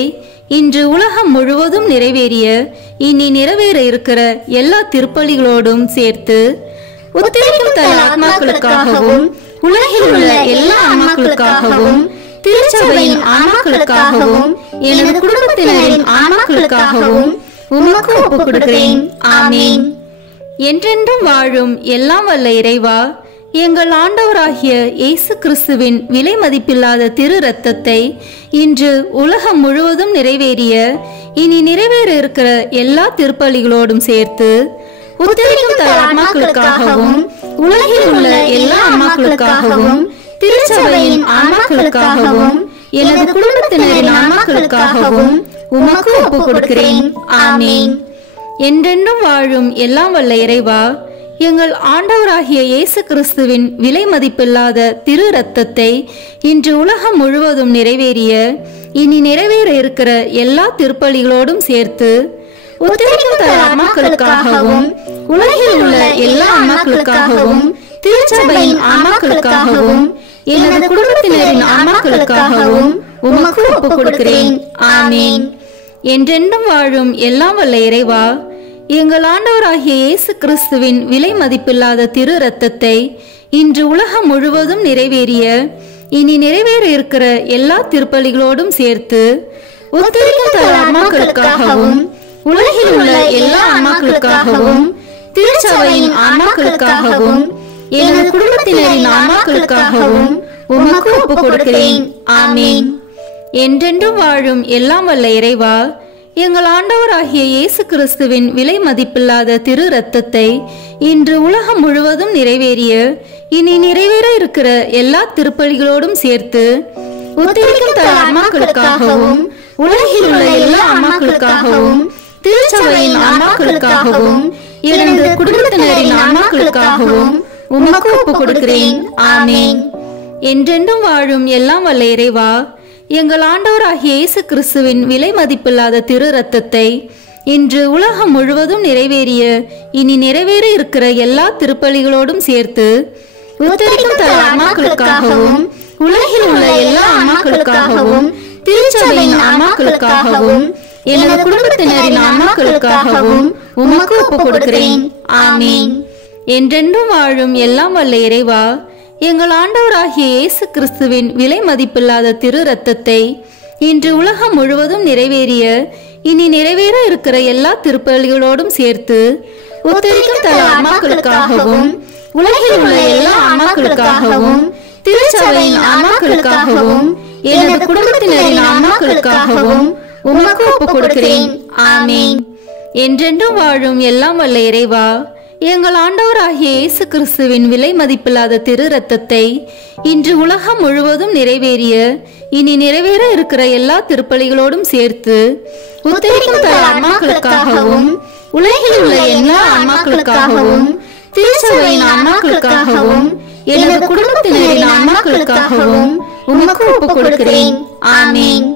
இன்று உலகம் முழுவதும் நிறைவேறிய இனி நிறைவேற இருக்கிற எல்லா திருப்பலிகளோடும் சேர்த்து உத்தரிக்கும் தல ஆத்மாக்களுக்காகவும் உலகில் உள்ள எல்லா ஆன்மாக்களுக்காகவும் திருச்சபையின் ஆன்மாக்களுக்காகவும் எனது குடும்பத்தினரின் ஆன்மாக்களுக்காகவும் உமக்கு ஒப்புக் கொடுக்கிறேன். ஆமீன். என்றென்றும் வாழும் எல்லாம் வல்ல இறைவா, எங்கள் ஆண்டவராகிய இயேசு கிறிஸ்துவின் விலை மதிப்பில்லாத திரு இரத்தத்தை இன்று உலகம் முழுவதும் நிறைவேறிய இனி நிறைவேற இருக்கிற எல்லா திருப்பலிகளோடும் சேர்த்து உத்தரிக்கும் தல ஆன்மாக்களுக்காகவும் உலகில் உள்ள எல்லா ஆன்மாக்களுக்காகவும் திருச்சபையின் ஆன்மாக்களுக்காகவும் எனது குடும்பத்தினரின் ஆன்மாக்களுக்காகவும் உமக்கு ஒப்புக் கொடுக்கிறேன். ஆமீன். என்றென்றும் வாழும் எல்லாம் வல்ல இறைவா, எங்கள் ஆண்டவராகிய இயேசு கிறிஸ்துவின் விலை மதிப்பில்லாத திரு இரத்தத்தை இன்று உலகம் முழுவதும் நிறைவேறிய இனி நிறைவேற இருக்கிற எல்லா திருப்பலிகளோடும் சேர்த்து உத்தரிக்கும் தல ஆன்மாக்களுக்காகவும் உலகில் உள்ள எல்லா ஆன்மாக்களுக்காகவும் திருச்சபையின் ஆன்மாக்களுக்காகவும் எனது குடும்பத்தினரின் ஆன்மாக்களுக்காகவும் உமக்கு ஒப்புக் கொடுக்கிறேன். ஆமீன். என்றென்றும் வாழும் எல்லாம் வல்ல இறைவா, எங்கள் ஆண்டவராகிய இயேசு கிறிஸ்துவின் விலை மதிப்பில்லாத திரு இரத்தத்தை இன்று உலகம் முழுவதும் நிறைவேறிய இனி நிறைவேற இருக்கிற எல்லா திருப்பலிகளோடும் சேர்த்து உத்தரிக்கும் தல ஆன்மாக்களுக்காகவும் உலகில் உள்ள எல்லா ஆன்மாக்களுக்காகவும் திருச்சபையின் ஆன்மாக்களுக்காகவும் எனது குடும்பத்தினரின் ஆன்மாக்களுக்காகவும் உமக்கு ஒப்புக் கொடுக்கிறேன். ஆமீன். என்றென்றும் வாழும் எல்லாம் வல்ல இறைவா, எங்கள் ஆண்டவராகிய இயேசு கிறிஸ்துவின் விலை மதிப்பில்லாத திரு இரத்தத்தை இன்று உலகம் முழுவதும் நிறைவேறிய இனி நிறைவேற இருக்கிற எல்லா திருப்பலிகளோடும் சேர்த்து உத்தரிக்கும் தல ஆன்மாக்களுக்காகவும் உலகில் உள்ள எல்லா ஆன்மாக்களுக்காகவும் திருச்சபையின் ஆன்மாக்களுக்காகவும் எனது குடும்பத்தினரின் ஆன்மாக்களுக்காகவும் உமக்கு ஒப்புக் கொடுக்கிறேன். ஆமீன். என்றென்றும் வாழும் எல்லாம் வல்ல இறைவா, எங்கள் ஆண்டவராகிய இயேசு கிறிஸ்துவின் விலை மதிப்பில்லாத திரு இரத்தத்தை இன்று உலகம் முழுவதும் நிறைவேறிய இனி நிறைவேற இருக்கிற எல்லா திருப்பலிகளோடும் சேர்த்து உத்தரிக்கும் தல ஆன்மாக்களுக்காகவும் உலகில் உள்ள எல்லா ஆன்மாக்களுக்காகவும் திருச்சபையின் ஆன்மாக்களுக்காகவும் எனது குடும்பத்தினரின் ஆன்மாக்களுக்காகவும் உமக்கு ஒப்புக் கொடுக்கிறேன். ஆமீன். என்றென்றும் வாழும் எல்லாம் வல்ல இறைவா, எங்கள் ஆண்டவராகிய இயேசு கிறிஸ்துவின் விலை மதிப்பில்லாத திரு இரத்தத்தை இன்று உலகம் முழுவதும் நிறைவேறிய இனி நிறைவேற இருக்கிற எல்லா திருப்பலிகளோடும் சேர்த்து உத்தரிக்கும் தல ஆன்மாக்களுக்காகவும் உலகில் உள்ள எல்லா ஆன்மாக்களுக்காகவும் திருச்சபையின் ஆன்மாக்களுக்காகவும் எனது குடும்பத்தினரின் ஆன்மாக்களுக்காகவும் உமக்கு ஒப்புக் கொடுக்கிறேன். ஆமீன். என்றென்றும் வாழும் எல்லாம் வல்ல இறைவா, எங்கள் ஆண்டவராகிய இயேசு கிறிஸ்துவின் விலை மதிப்பில்லாத திரு இரத்தத்தை இன்று உலகம் முழுவதும் நிறைவேறிய இனி நிறைவேற இருக்கிற எல்லா திருப்பலிகளோடும் சேர்த்து உத்தரிக்கும் தல ஆன்மாக்களுக்காகவும் உலகில் உள்ள எல்லா ஆன்மாக்களுக்காகவும் திருச்சபையின் ஆன்மாக்களுக்காகவும் எனது குடும்பத்தினரின் ஆன்மாக்களுக்காகவும் உமக்கு ஒப்புக் கொடுக்கிறேன். ஆமீன்.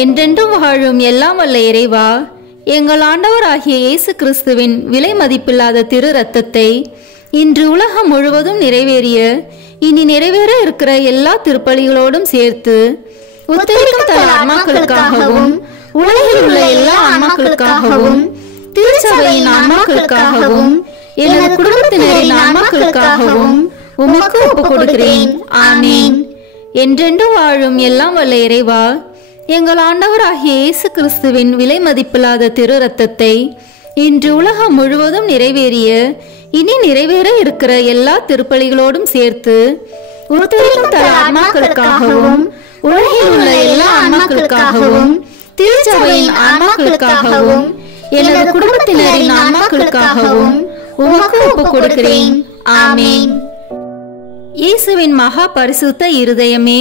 என்றென்றும் வாழும் எல்லாம் வல்ல இறைவா, எங்கள் ஆண்டவராகிய இயேசு கிறிஸ்துவின் விலை மதிப்பில்லாத திரு இரத்தத்தை இன்று உலகம் முழுவதும் நிறைவேறிய இனி நிறைவேற இருக்கிற எல்லா திருப்பலிகளோடும் சேர்த்து உத்தரிக்கும் தல ஆன்மாக்களுக்காகவும் உலகில் உள்ள எல்லா ஆன்மாக்களுக்காகவும் திருச்சபையின் ஆன்மாக்களுக்காகவும் எனது குடும்பத்தினரின் ஆன்மாக்களுக்காகவும் உமக்கு ஒப்புக் கொடுக்கிறேன். ஆமீன். என்றென்றும் வாழும் எல்லாம் வல்ல இறைவா, எங்கள் ஆண்டவராகிய இயேசு கிறிஸ்துவின் விலை மதிப்பில்லாத திரு இரத்தத்தை இன்று உலகம் முழுவதும் நிறைவேறிய இனி நிறைவேற இருக்கிற எல்லா திருப்பலிகளோடும் சேர்த்து உத்தரிக்கும் தல ஆன்மாக்களுக்காகவும் உலகில் உள்ள எல்லா ஆன்மாக்களுக்காகவும் திருச்சபையின் ஆன்மாக்களுக்காகவும் எனது குடும்பத்தினரின் ஆன்மாக்களுக்காகவும் உமக்கு ஒப்புக் கொடுக்கிறேன். ஆமென். இயேசுவின் மகா பரிசுத்த இருதயமே,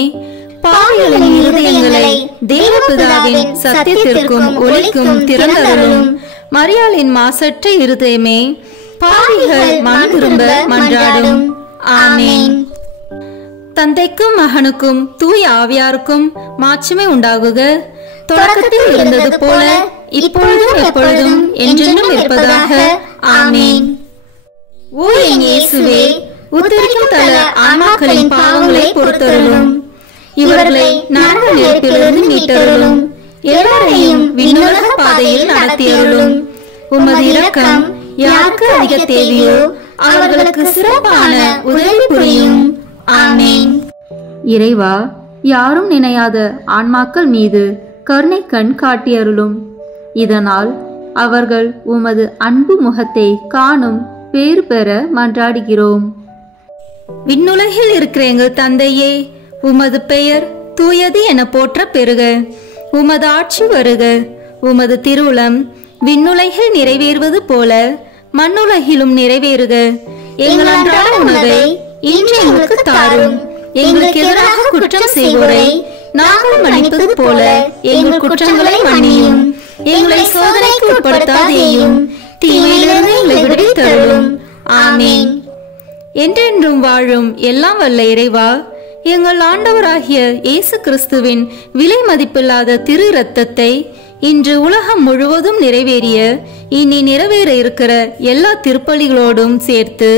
பாவிகளின் இருதயங்களை தேவபிதாவின் சத்தியத்திற்கும் ஒளிக்கும் திறந்தருளும். மரியாளின் மாசற்ற இருதயமே, பாவிகள் மனம் திரும்ப மன்றாடும். ஆமென். தந்தைக்கும் மகனுக்கும் தூய ஆவியாருக்கும் மாட்சிமை உண்டாகுக. தொடக்கத்தில் இருந்தது போல இப்பொழுதும் எப்பொழுதும் என்றென்றும் இருப்பதாக. ஆமென். ஓ என் இயேசுவே, உத்தரிக்கும் தல ஆன்மாக்களின் பாவங்களை பொறுத்தருளும். இவர்களை நரக நெருப்பிலிருந்து மீட்டருளும். எல்லாரையும் விண்ணுலக பாதையில் நடத்தியருளும். உமது இரக்கம் யாருக்கு அதிக தேவையோ அவர்களுக்கு சிறப்பான உதவி புரியும். ஆமென். இறைவா, யாரும் நினையாத ஆன்மாக்கள் மீது கருணை கண் காட்டியருளும். இதனால் அவர்கள் உமது அன்பு முகத்தை காணும் பேறு பெற மன்றாடுகிறோம். விண்ணுலகில் இருக்கிற எங்கள் தந்தையே, உமது பெயர் தூயது என போற்ற பெறுக. உமது ஆட்சி வருக. உமது திருவுளம் விண்ணுலகில் நிறைவேறுவது போல மண்ணுலகிலும் நிறைவேறுக. எங்கள் அன்றாட உணவை இன்று எங்களுக்கு தாரும். எங்களுக்கு எதிராக குற்றம் செய்வோரை நாங்கள் மன்னிப்பது போல எங்கள் குற்றங்களை மன்னியும். எங்களை சோதனைக்கு உட்படுத்தாதேயும், தீமையிலிருந்து எங்களை விடுவித்தருளும். ஆமென். என்றென்றும் வாழும் எல்லாம் வல்ல இறைவா, எங்கள் ஆண்டவராகிய இயேசு கிறிஸ்துவின் விலை மதிப்பில்லாத திரு இரத்தத்தை இன்று உலகம் முழுவதும் நிறைவேறிய இனி நிறைவேற இருக்கிற எல்லா திருப்பலிகளோடும் சேர்த்து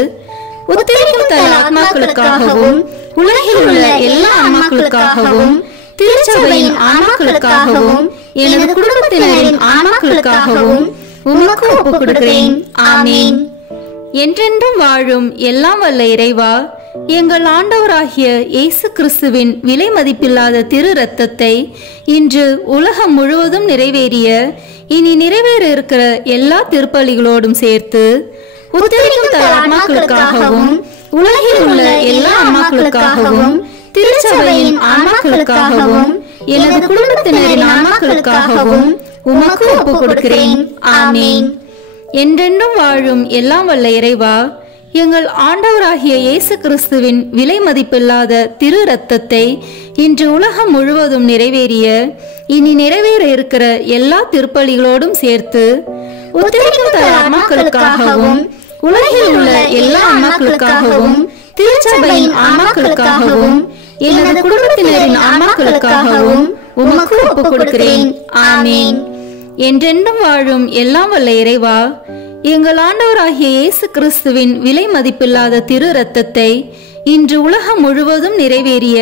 உத்தரிக்கும் தல ஆத்மாக்களுக்காகவும் உலகில் உள்ள எல்லா ஆன்மாக்களுக்காகவும் திருச்சபையின் ஆன்மாக்களுக்காகவும் எனது குடும்பத்தினரின் ஆன்மாக்களுக்காகவும் உமக்கு ஒப்புக் கொடுக்கிறேன். ஆமென். என்றென்றும் வாழும் எல்லாம் வல்ல இறைவா, எங்கள் ஆண்டவராகிய இயேசு கிறிஸ்துவின் விலை மதிப்பில்லாத திரு இரத்தத்தை இன்று உலகம் முழுவதும் நிறைவேறிய இனி நிறைவேற இருக்கிற எல்லா திருப்பலிகளோடும் சேர்த்து உத்தரிக்கும் தல ஆன்மாக்களுக்காகவும் உலகில் உள்ள எல்லா ஆன்மாக்களுக்காகவும் திருச்சபையின் ஆன்மாக்களுக்காகவும் எனது குடும்பத்தினரின் ஆன்மாக்களுக்காகவும் உமக்கு ஒப்புக் கொடுக்கிறேன். ஆமென். என்றென்றும் வாழும் எல்லாம் வல்ல இறைவா, எங்கள் ஆண்டவராகிய இயேசு கிறிஸ்துவின் விலை மதிப்பில்லாத திரு இரத்தத்தை இன்று உலகம் முழுவதும் நிறைவேறிய இனி நிறைவேற இருக்கிற எல்லா திருப்பலிகளோடும் சேர்த்து உத்தரிக்கும் தல ஆன்மாக்களுக்காகவும் உலகில் உள்ள எல்லா ஆன்மாக்களுக்காகவும் திருச்சபையின் ஆன்மாக்களுக்காகவும் எனது குடும்பத்தினரின் ஆன்மாக்களுக்காகவும் உமக்கு ஒப்புக் கொடுக்கிறேன். ஆமென். என்றென்றும் வாழும் எல்லாம் வல்ல இறைவா, எங்கள் ஆண்டவராகிய இயேசு கிறிஸ்துவின் விலை மதிப்பில்லாத திரு இரத்தத்தை இன்று உலகம் முழுவதும் நிறைவேறிய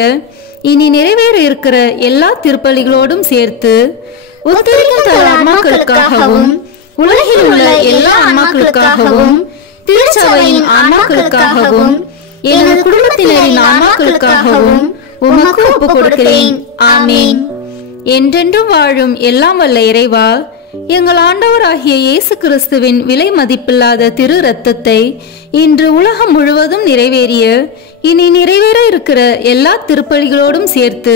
இனி நிறைவேற இருக்கிற எல்லா திருப்பலிகளோடும் சேர்த்து உத்தரிக்கும் தல ஆன்மாக்களுக்காகவும் உலகில் உள்ள எல்லா ஆன்மாக்களுக்காகவும் திருச்சபையின் ஆன்மாக்களுக்காகவும் எனது குடும்பத்தினரின் ஆன்மாக்களுக்காகவும் உமக்கு ஒப்புக் கொடுக்கிறேன். ஆமென். என்றென்றும் வாழும் எல்லாம் வல்ல இறைவா, எங்கள் ஆண்டவராகிய இயேசு கிறிஸ்துவின் விலை மதிப்பில்லாத திரு இரத்தத்தை இன்று உலகம் முழுவதும் நிறைவேறிய இனி நிறைவேற இருக்கிற எல்லா திருப்பலிகளோடும் சேர்த்து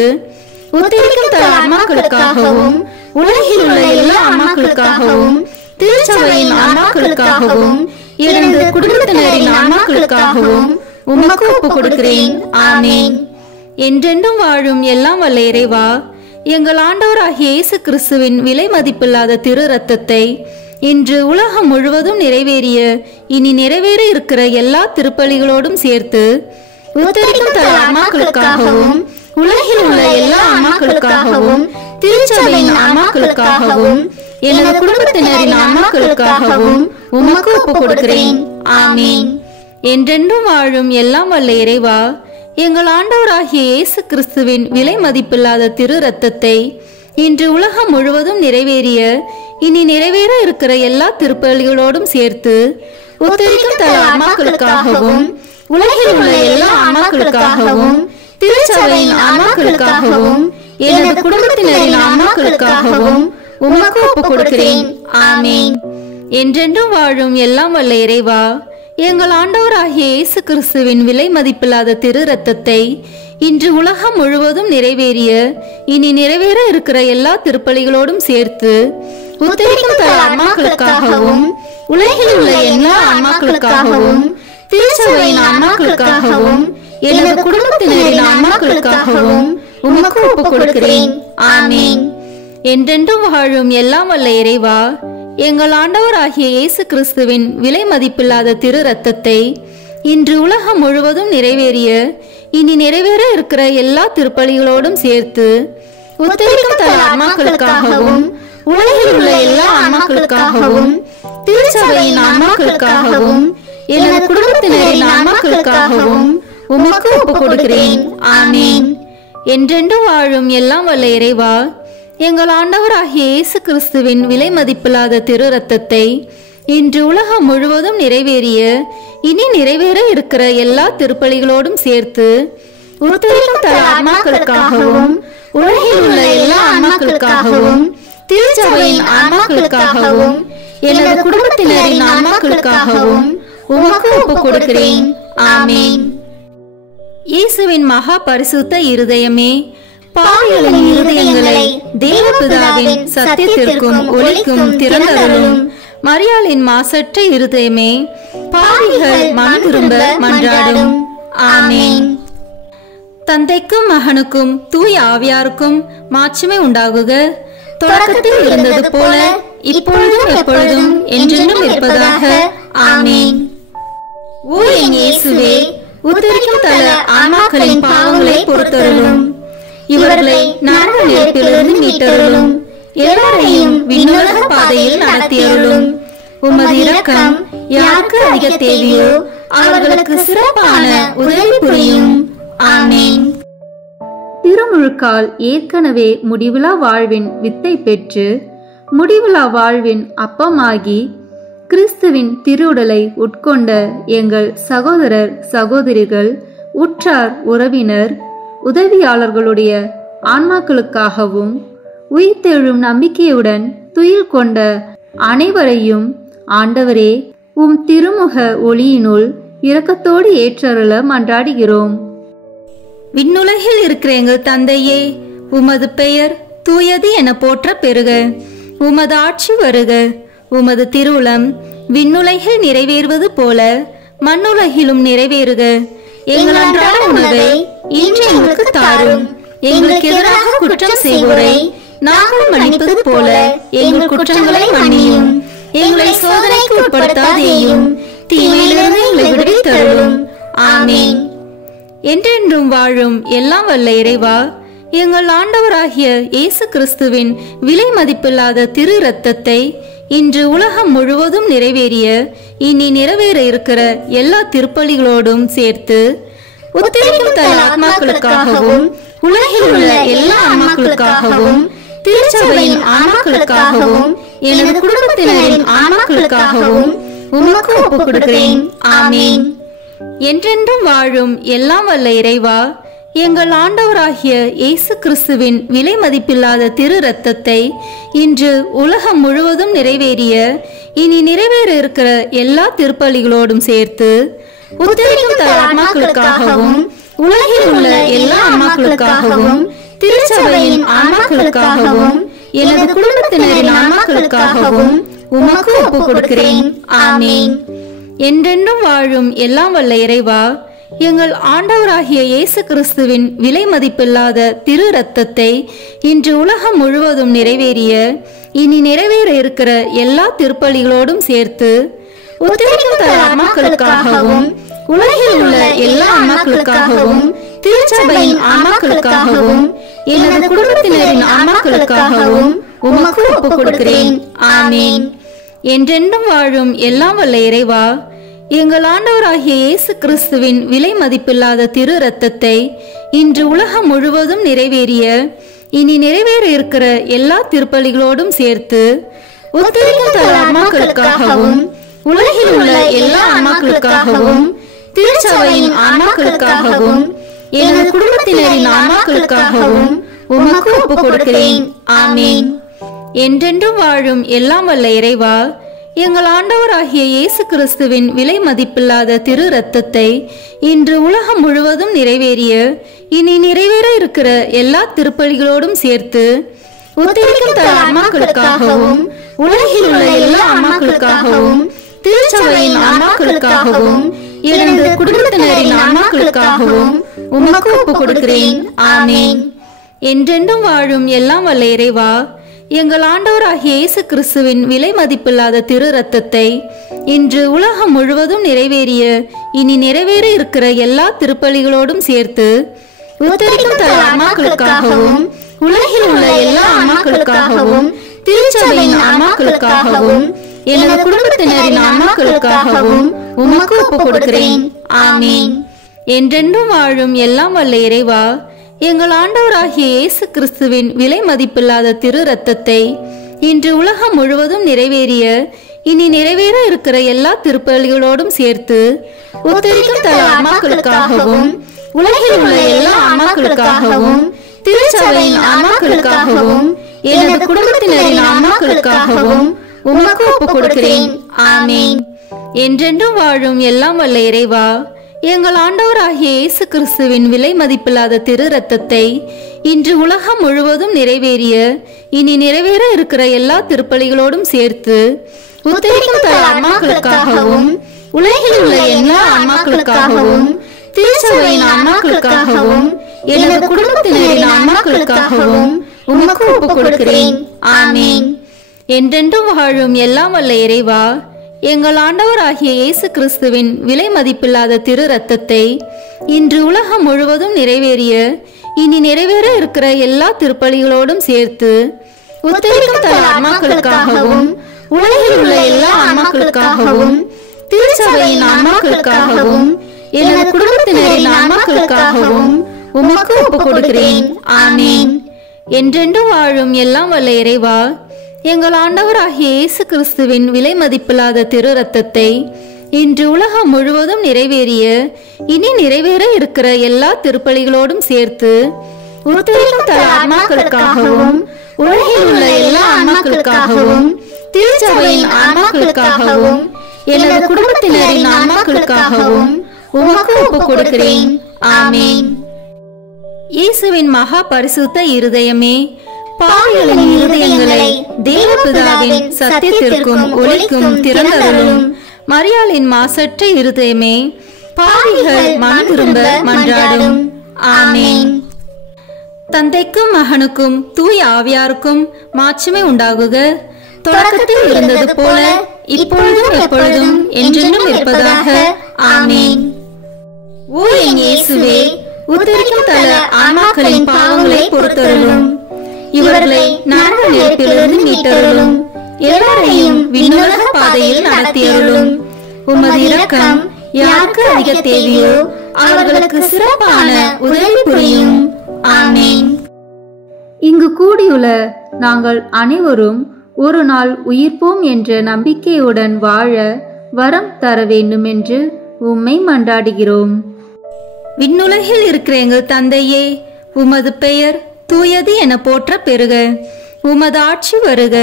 உத்தரிக்கும் தல ஆன்மாக்களுக்காகவும் உலகில் உள்ள எல்லா ஆன்மாக்களுக்காகவும் திருச்சபையின் ஆன்மாக்களுக்காகவும் எனது குடும்பத்தினரின் ஆன்மாக்களுக்காகவும் உமக்கு ஒப்புக் கொடுக்கிறேன். ஆமென். என்றென்றும் வாழும் எல்லாம் வல்ல இறைவா, எங்கள் ஆண்டவராகிய இயேசு கிறிஸ்துவின் விலை மதிப்பில்லாத திரு இரத்தத்தை இன்று உலகம் முழுவதும் நிறைவேறிய இனி நிறைவேற இருக்கிற எல்லா திருப்பலிகளோடும் சேர்த்து உத்தரிக்கும் தல ஆன்மாக்களுக்காகவும் உலகில் உள்ள எல்லா ஆன்மாக்களுக்காகவும் திருச்சபையின் ஆன்மாக்களுக்காகவும் எனது குடும்பத்தினரின் ஆன்மாக்களுக்காகவும் உமக்கு ஒப்புக் கொடுக்கிறேன். ஆமென். என்றென்றும் வாழும் எல்லாம் வல்ல இறைவா, எங்கள் ஆண்டவராகிய இயேசு கிறிஸ்துவின் விலை மதிப்பில்லாத திரு இரத்தத்தை இன்று உலகம் முழுவதும் நிறைவேறிய இனி நிறைவேற இருக்கிற எல்லா திருப்பலிகளோடும் சேர்த்து உத்தரிக்கும் தல ஆன்மாக்களுக்காகவும் உலகில் உள்ள எல்லா ஆன்மாக்களுக்காகவும் திருச்சபையின் ஆன்மாக்களுக்காகவும் எனது குடும்பத்தினரின் ஆன்மாக்களுக்காகவும் உமக்கு ஒப்புக் கொடுக்கிறேன். ஆமென். என்றென்றும் வாழும் எல்லாம் வல்ல இறைவா, எங்கள் ஆண்டவராகிய இயேசு கிறிஸ்துவின் விலை மதிப்பில்லாத திரு இரத்தத்தை இன்று உலகம் முழுவதும் நிறைவேறிய இனி நிறைவேற இருக்கிற எல்லா திருப்பலிகளோடும் சேர்த்து உத்தரிக்கும் தல ஆன்மாக்களுக்காகவும் உலகில் உள்ள எல்லா ஆன்மாக்களுக்காகவும் திருச்சபையின் ஆன்மாக்களுக்காகவும் எனது குடும்பத்தினரின் ஆன்மாக்களுக்காகவும் உமக்கு ஒப்புக் கொடுக்கிறேன். ஆமீன். என்றென்றும் வாழும் எல்லாம் வல்ல இறைவா, எங்கள் ஆண்டவராகிய இயேசு கிறிஸ்துவின் விலை மதிப்பில்லாத திரு ரத்தத்தை இன்று உலகம் முழுவதும் நிறைவேறிய இனி நிறைவேற இருக்கிற எல்லா திருப்பலிகளோடும் சேர்த்து உத்தரிக்கும் தல ஆன்மாக்களுக்காகவும் உலகில் உள்ள எல்லா ஆன்மாக்களுக்காகவும் திருச்சபையின் ஆன்மாக்களுக்காகவும் எனது குடும்பத்தினரின் ஆன்மாக்களுக்காகவும் உமக்கு ஒப்புக் கொடுக்கிறேன். ஆமீன். என்றென்று வாழும் எல்லாம் வல்ல இறைவா, எங்கள் ஆண்டவராகிய இயேசு கிறிஸ்துவின் விலை மதிப்பில்லாத திரு ரத்தத்தை இன்று உலகம் முழுவதும் நிறைவேறிய இனி நிறைவேற இருக்கிற எல்லா திருப்பலிகளோடும் சேர்த்து உத்தரிக்கும் தல ஆன்மாக்களுக்காகவும் உலகில் உள்ள எல்லா ஆன்மாக்களுக்காகவும் திருச்சபையின் ஆன்மாக்களுக்காகவும் எனது குடும்பத்தினரின் ஆன்மாக்களுக்காகவும் உமக்கு ஒப்புக் கொடுக்கிறேன். ஆமீன். இயேசுவின் மகா பரிசுத்த இருதயமே, பாவிகளின் இருதயங்களை தேவபிதாவின் சத்தியத்திற்கும் ஒளிக்கும் திறந்தருளும். மரியாளின் மாசற்ற இருதயமே, பாவிகள் மனம் திரும்ப மன்றாடும். ஆமீன். தந்தைக்கும் மகனுக்கும் தூய ஆவியாருக்கும் மாட்சிமை உண்டாகுக. தொடக்கத்தில் இருந்தது போல இப்பொழுதும் எப்பொழுதும் என்றென்றும் இருப்பதாக. ஆமீன். ஓ என் இயேசுவே, உத்தரிக்கும் தல ஆன்மாக்களின் பாவங்களை பொறுத்தருளும். இவர்களை நரக நெருப்பிலிருந்து மீட்டருளும். எல்லாரையும் விண்ணுலக பாதையில் நடத்தியருளும். உமது இரக்கம் யாருக்கு அதிக தேவையோ அவர்களுக்கு சிறப்பான உதவி புரியும். ஆமீன். திருமுழுக்கால் ஏற்கனவே முடிவிலா வாழ்வின் வித்தை பெற்று முடிவிலா வாழ்வின் அப்பமாகி கிறிஸ்துவின் திருவுடலை உட்கொண்ட எங்கள் சகோதரர் சகோதரிகள், உற்றார் உறவினர், உதவியாளர்களுடைய ஆன்மாக்களுக்காகவும் உயிர்த்தெழும் நம்பிக்கையுடன் துயில் கொண்ட அனைவரையும் ஆண்டவரே உம் திருமுக ஒளியினுள் இரக்கத்தோடு ஏற்றருள மன்றாடுகிறோம். விண்ணுலகில் இருக்கிற எங்கள் தந்தையே, உமது பெயர் தூயது என போற்ற பெறுக. உமது ஆட்சி வருக. உமது திருவுளம் விண்ணுலகில் நிறைவேறுவது போல மண்ணுலகிலும் நிறைவேறுக. எங்கள் அன்றாட உணவை இன்று எங்களுக்கு தாரும். எங்களுக்கு எதிராக குற்றம் செய்வோரை நாங்கள் மன்னிப்பது போல எங்கள் குற்றங்களை மன்னியும். எங்களை சோதனைக்கு உட்படுத்தாதேயும், தீமையிலிருந்து எங்களை விடுவித்தருளும். ஆமீன். என்றென்றும் வாழும் எல்லாம் வல்ல இறைவா, எங்கள் ஆண்டவராகிய இயேசு கிறிஸ்துவின் விலை மதிப்பில்லாத திரு ரத்தத்தை இன்று உலகம் முழுவதும் நிறைவேறிய இனி நிறைவேற இருக்கிற எல்லா திருப்பலிகளோடும் சேர்த்து உத்தரிக்கும் தல ஆன்மாக்களுக்காகவும் உலகில் உள்ள எல்லா ஆன்மாக்களுக்காகவும் திருச்சபையின் ஆன்மாக்களுக்காகவும் எனது குடும்பத்தினரின் ஆன்மாக்களுக்காகவும் உமக்கு ஒப்புக் கொடுக்கிறேன். ஆமீன். என்றென்றும் வாழும் எல்லாம் வல்ல இறைவா, எங்கள் ஆண்டவராகிய இயேசு கிறிஸ்துவின் விலை மதிப்பில்லாத திரு ரத்தத்தை இன்று உலகம் முழுவதும் நிறைவேறிய இனி நிறைவேற இருக்கிற எல்லா திருப்பலிகளோடும் சேர்த்து உத்தரிக்கும் தல ஆன்மாக்களுக்காகவும் உலகில் உள்ள எல்லா ஆன்மாக்களுக்காகவும் திருச்சபையின் ஆன்மாக்களுக்காகவும் எனது குடும்பத்தினரின் ஆன்மாக்களுக்காகவும் உமக்கு ஒப்புக் கொடுக்கிறேன். ஆமீன். என்றென்றும் வாழும் எல்லாம் வல்ல இறைவா, எங்கள் ஆண்டவராகிய இயேசு கிறிஸ்துவின் விலை மதிப்பில்லாத திரு ரத்தத்தை இன்று உலகம் முழுவதும் நிறைவேறிய இனி நிறைவேற இருக்கிற எல்லா திருப்பலிகளோடும் சேர்த்து உத்தரிக்கும் தல ஆன்மாக்களுக்காகவும் உலகில் உள்ள எல்லா ஆன்மாக்களுக்காகவும் திருச்சபையின் ஆன்மாக்களுக்காகவும் எனது குடும்பத்தினரின் ஆன்மாக்களுக்காகவும் உமக்கு ஒப்புக் கொடுக்கிறேன். ஆமீன். என்றென்றும் வாழும் எல்லாம் வல்ல இறைவா, எங்கள் ஆண்டவராகிய இயேசு கிறிஸ்துவின் விலை மதிப்பில்லாத திரு ரத்தத்தை இன்று உலகம் முழுவதும் நிறைவேறிய இனி நிறைவேற இருக்கிற எல்லா திருப்பலிகளோடும் சேர்த்து உத்தரிக்கும் தல ஆன்மாக்களுக்காகவும் உலகில் உள்ள எல்லா ஆன்மாக்களுக்காகவும் திருச்சபையின் ஆன்மாக்களுக்காகவும் எனது குடும்பத்தினரின் ஆன்மாக்களுக்காகவும் உமக்கு ஒப்புக் கொடுக்கிறேன். ஆமீன். என்றென்றும் வாழும் எல்லாம் வல்ல இறைவா, எங்கள் ஆண்டவராகிய இயேசு கிறிஸ்துவின் விலை மதிப்பில்லாத திரு ரத்தத்தை இன்று உலகம் முழுவதும் நிறைவேறிய இனி நிறைவேற இருக்கிற எல்லா திருப்பலிகளோடும் சேர்த்து உத்தரிக்கும் தல ஆன்மாக்களுக்காகவும் உலகில் உள்ள எல்லா ஆன்மாக்களுக்காகவும் திருச்சபையின் ஆன்மாக்களுக்காகவும் எனது குடும்பத்தினரின் ஆன்மாக்களுக்காகவும் உமக்கு ஒப்பு கொடுக்கிறேன். ஆமேன். என்றென்றும் வாழும் எல்லாம் வல்ல இறைவா, எங்கள் ஆண்டவராகிய இயேசு கிறிஸ்துவின் விலை மதிப்பில்லாத திரு ரத்தத்தை இன்று உலகம் முழுவதும் நிறைவேறிய இனி நிறைவேற இருக்கிற எல்லா திருப்பலிகளோடும் சேர்த்து உத்தரிக்கும் தல ஆன்மாக்களுக்காகவும் உலகில் உள்ள எல்லா ஆன்மாக்களுக்காகவும் திருச்சபையின் ஆன்மாக்களுக்காகவும் எனது குடும்பத்தினரின் ஆன்மாக்களுக்காகவும் உமக்கு ஒப்பு கொடுக்கிறேன். ஆமேன். என்றென்றும் வாழும் எல்லாம் வல்ல இறைவா, எங்கள் ஆண்டவராகிய இயேசு கிறிஸ்துவின் விலை மதிப்பில்லாத திரு ரத்தத்தை இன்று உலகம் முழுவதும் நிறைவேறிய இனி நிறைவேற இருக்கிற எல்லா திருப்பலிகளோடும் சேர்த்து உத்தரிக்கும் தல ஆன்மாக்களுக்காகவும் உலகில் உள்ள எல்லா ஆன்மாக்களுக்காகவும் திருச்சபையின் ஆன்மாக்களுக்காகவும் எனது குடும்பத்தினரின் ஆன்மாக்களுக்காகவும் உமக்கு ஒப்பு கொடுக்கிறேன். ஆமேன். என்றென்றும் வாழும் எல்லாம் வல்ல இறைவா, எங்கள் ஆண்டவராகிய இயேசு கிறிஸ்துவின் விலை மதிப்பில்லாத திரு ரத்தத்தை இன்று உலகம் முழுவதும் நிறைவேறிய இனி நிறைவேற இருக்கிற எல்லா திருப்பலிகளோடும் சேர்த்து உத்தரிக்கும் தல ஆன்மாக்களுக்காகவும் உலகில் உள்ள எல்லா ஆன்மாக்களுக்காகவும் திருச்சபையின் ஆன்மாக்களுக்காகவும் எனது குடும்பத்தினரின் ஆன்மாக்களுக்காகவும் உமக்கு ஒப்பு கொடுக்கிறேன். ஆமேன். என்றென்றும் வாழும் எல்லாம் வல்ல இறைவா, எங்கள் ஆண்டவராகிய இயேசு கிறிஸ்துவின் விலை மதிப்பில்லாத திரு ரத்தத்தை இன்று உலகம் முழுவதும் நிறைவேறிய இனி நிறைவேற இருக்கிற எல்லா திருப்பலிகளோடும் சேர்த்து உத்தரிக்கும் தல ஆன்மாக்களுக்காகவும் உலகில் உள்ள எல்லா ஆன்மாக்களுக்காகவும் திருச்சபையின் ஆன்மாக்களுக்காகவும் எனது குடும்பத்தினரின் ஆன்மாக்களுக்காகவும் உமக்கு ஒப்பு கொடுக்கிறேன். ஆமேன். என்றென்றும் வாழும் எல்லாம் வல்ல இறைவா, எங்கள் ஆண்டவராகிய இயேசு கிறிஸ்துவின் விலை மதிப்பில்லாத திரு ரத்தத்தை இன்று உலகம் முழுவதும் நிறைவேறிய இனி நிறைவேற இருக்கிற எல்லா திருப்பலிகளோடும் சேர்த்து உத்தரிக்கும் தல ஆன்மாக்களுக்காகவும் உலகில் உள்ள எல்லா ஆன்மாக்களுக்காகவும் திருச்சபையின் ஆன்மாக்களுக்காகவும் எனது குடும்பத்தினரின் ஆன்மாக்களுக்காகவும் உமக்கு ஒப்பு கொடுக்கிறேன். ஆமேன். இயேசுவின் மகா பரிசுத்த இருதயமே, பாவிகளின் இருதயங்களை தேவபிதாவின் சத்தியத்திற்கும் ஒளிக்கும் திறந்தருளும். மரியாளின் மாசற்ற இருதயமே, பாவிகள் மனம் திரும்ப மன்றாடும். ஆமேன். தந்தைக்கும் மகனுக்கும் தூய ஆவியாருக்கும் மாட்சிமை உண்டாகுக. தொடக்கத்தில் இருந்தது போல இப்பொழுதும் எப்பொழுதும் என்றென்றும் இருப்பதாக. ஆமேன். ஓ என் இயேசுவே, உத்தரிக்கும் தல ஆன்மாக்களின் பாவங்களை பொறுத்தருளும். இவர்களை நரக நெருப்பிலிருந்து மீட்டருளும். எல்லாரையும் விண்ணுலக பாதையில் நடத்தியருளும். உமது இரக்கம் யாருக்கு அதிக தேவையோ அவர்களுக்கு சிறப்பான உதவி புரியும். ஆமேன். இங்கு கூடியுள்ள நாங்கள் அனைவரும் ஒரு நாள் உயிர்ப்போம் என்ற நம்பிக்கையுடன் வாழ வரம் தர வேண்டும் என்று உம்மை மன்றாடுகிறோம். விண்ணுலகில் இருக்கிற எங்கள் தந்தையே, உமது பெயர் தூயது என போற்ற பெறுக. உமது ஆட்சி வருக.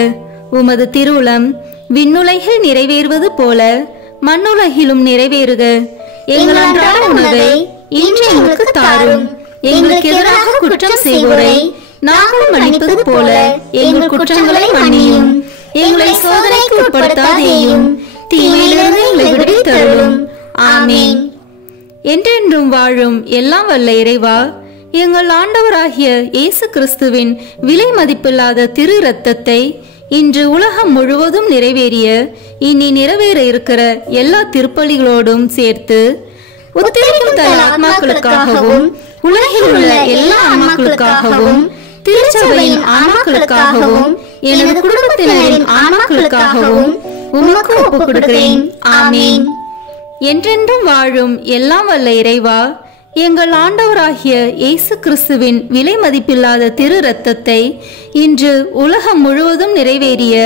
உமது திருவுளம் விண்ணுலகில் நிறைவேறுவது போல மண்ணுலகிலும் நிறைவேறுக. எங்கள் அன்றாட உணவை இன்று எங்களுக்கு தாரும். எங்களுக்கு எதிராக குற்றம் செய்வோரை நாங்கள் மன்னிப்பது போல எங்கள் குற்றங்களை மன்னியும். எங்களை சோதனைக்கு உட்படுத்தாதேயும், தீமையிலிருந்து எங்களை விடுவித்தருளும். ஆமேன். என்றென்றும் வாழும் எல்லாம் வல்ல இறைவா, எங்கள் ஆண்டவராகிய இயேசு கிறிஸ்துவின் விலை மதிப்பில்லாத திரு ரத்தத்தை இன்று உலகம் முழுவதும் நிறைவேறிய இனி நிறைவேற இருக்கிற எல்லா திருப்பலிகளோடும் சேர்த்து உத்தரிக்கும் தல ஆன்மாக்களுக்காகவும் உலகில் உள்ள எல்லா ஆன்மாக்களுக்காகவும் திருச்சபையின் ஆன்மாக்களுக்காகவும் எனது குடும்பத்தினரின் ஆன்மாக்களுக்காகவும் உமக்கு ஒப்பு கொடுக்கிறேன். ஆமேன். என்றென்றும் வாழும் எல்லாம் வல்ல இறைவா, எங்கள் ஆண்டவராகிய இயேசு கிறிஸ்துவின் விலை மதிப்பில்லாத திரு ரத்தத்தை இன்று உலகம் முழுவதும் நிறைவேறிய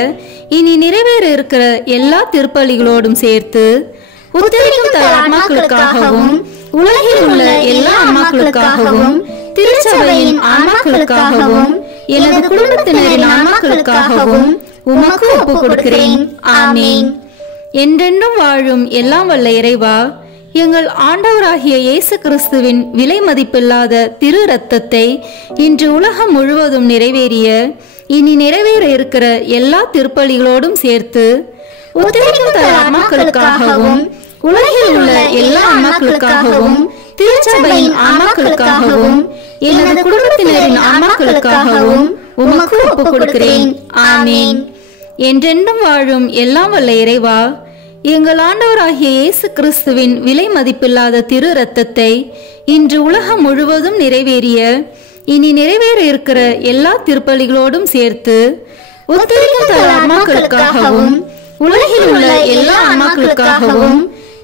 இனி நிறைவேற இருக்கிற எல்லா திருப்பலிகளோடும் சேர்த்து உத்தரிக்கும் தல ஆன்மாக்களுக்காகவும் உலகில் உள்ள எல்லா ஆன்மாக்களுக்காகவும் திருச்சபையின் ஆன்மாக்களுக்காகவும் எனது குடும்பத்தினரின் ஆன்மாக்களுக்காகவும் உமக்கு ஒப்பு கொடுக்கிறேன். ஆமேன். என்றென்றும் வாழும் எல்லாம் வல்ல இறைவா, எங்கள் ஆண்டவராகிய இயேசு கிறிஸ்துவின் விலை மதிப்பில்லாத திரு ரத்தத்தை இன்று உலகம் முழுவதும் நிறைவேறிய இனி நிறைவேற இருக்கிற எல்லா திருப்பலிகளோடும் சேர்த்து உத்தரிக்கும் தல ஆன்மாக்களுக்காகவும் உலகில் உள்ள எல்லா ஆன்மாக்களுக்காகவும் திருச்சபையின் ஆன்மாக்களுக்காகவும் எனது குடும்பத்தினரின் ஆன்மாக்களுக்காகவும் உமக்கு ஒப்புக் கொடுக்கிறேன். ஆமேன். என்றென்றும் வாழும் எல்லாம் வல்ல இறைவா, எங்கள் ஆண்டவராகிய இயேசு கிறிஸ்துவின் விலை மதிப்பில்லாத திரு இரத்தத்தை இன்று உலகம் முழுவதும் நிறைவேறிய இனி நிறைவேற இருக்கிற எல்லா திருப்பலிகளோடும் சேர்த்து உத்தரிக்கும் தல ஆன்மாக்களுக்காகவும் உலகில் உள்ள எல்லா ஆன்மாக்களுக்காகவும்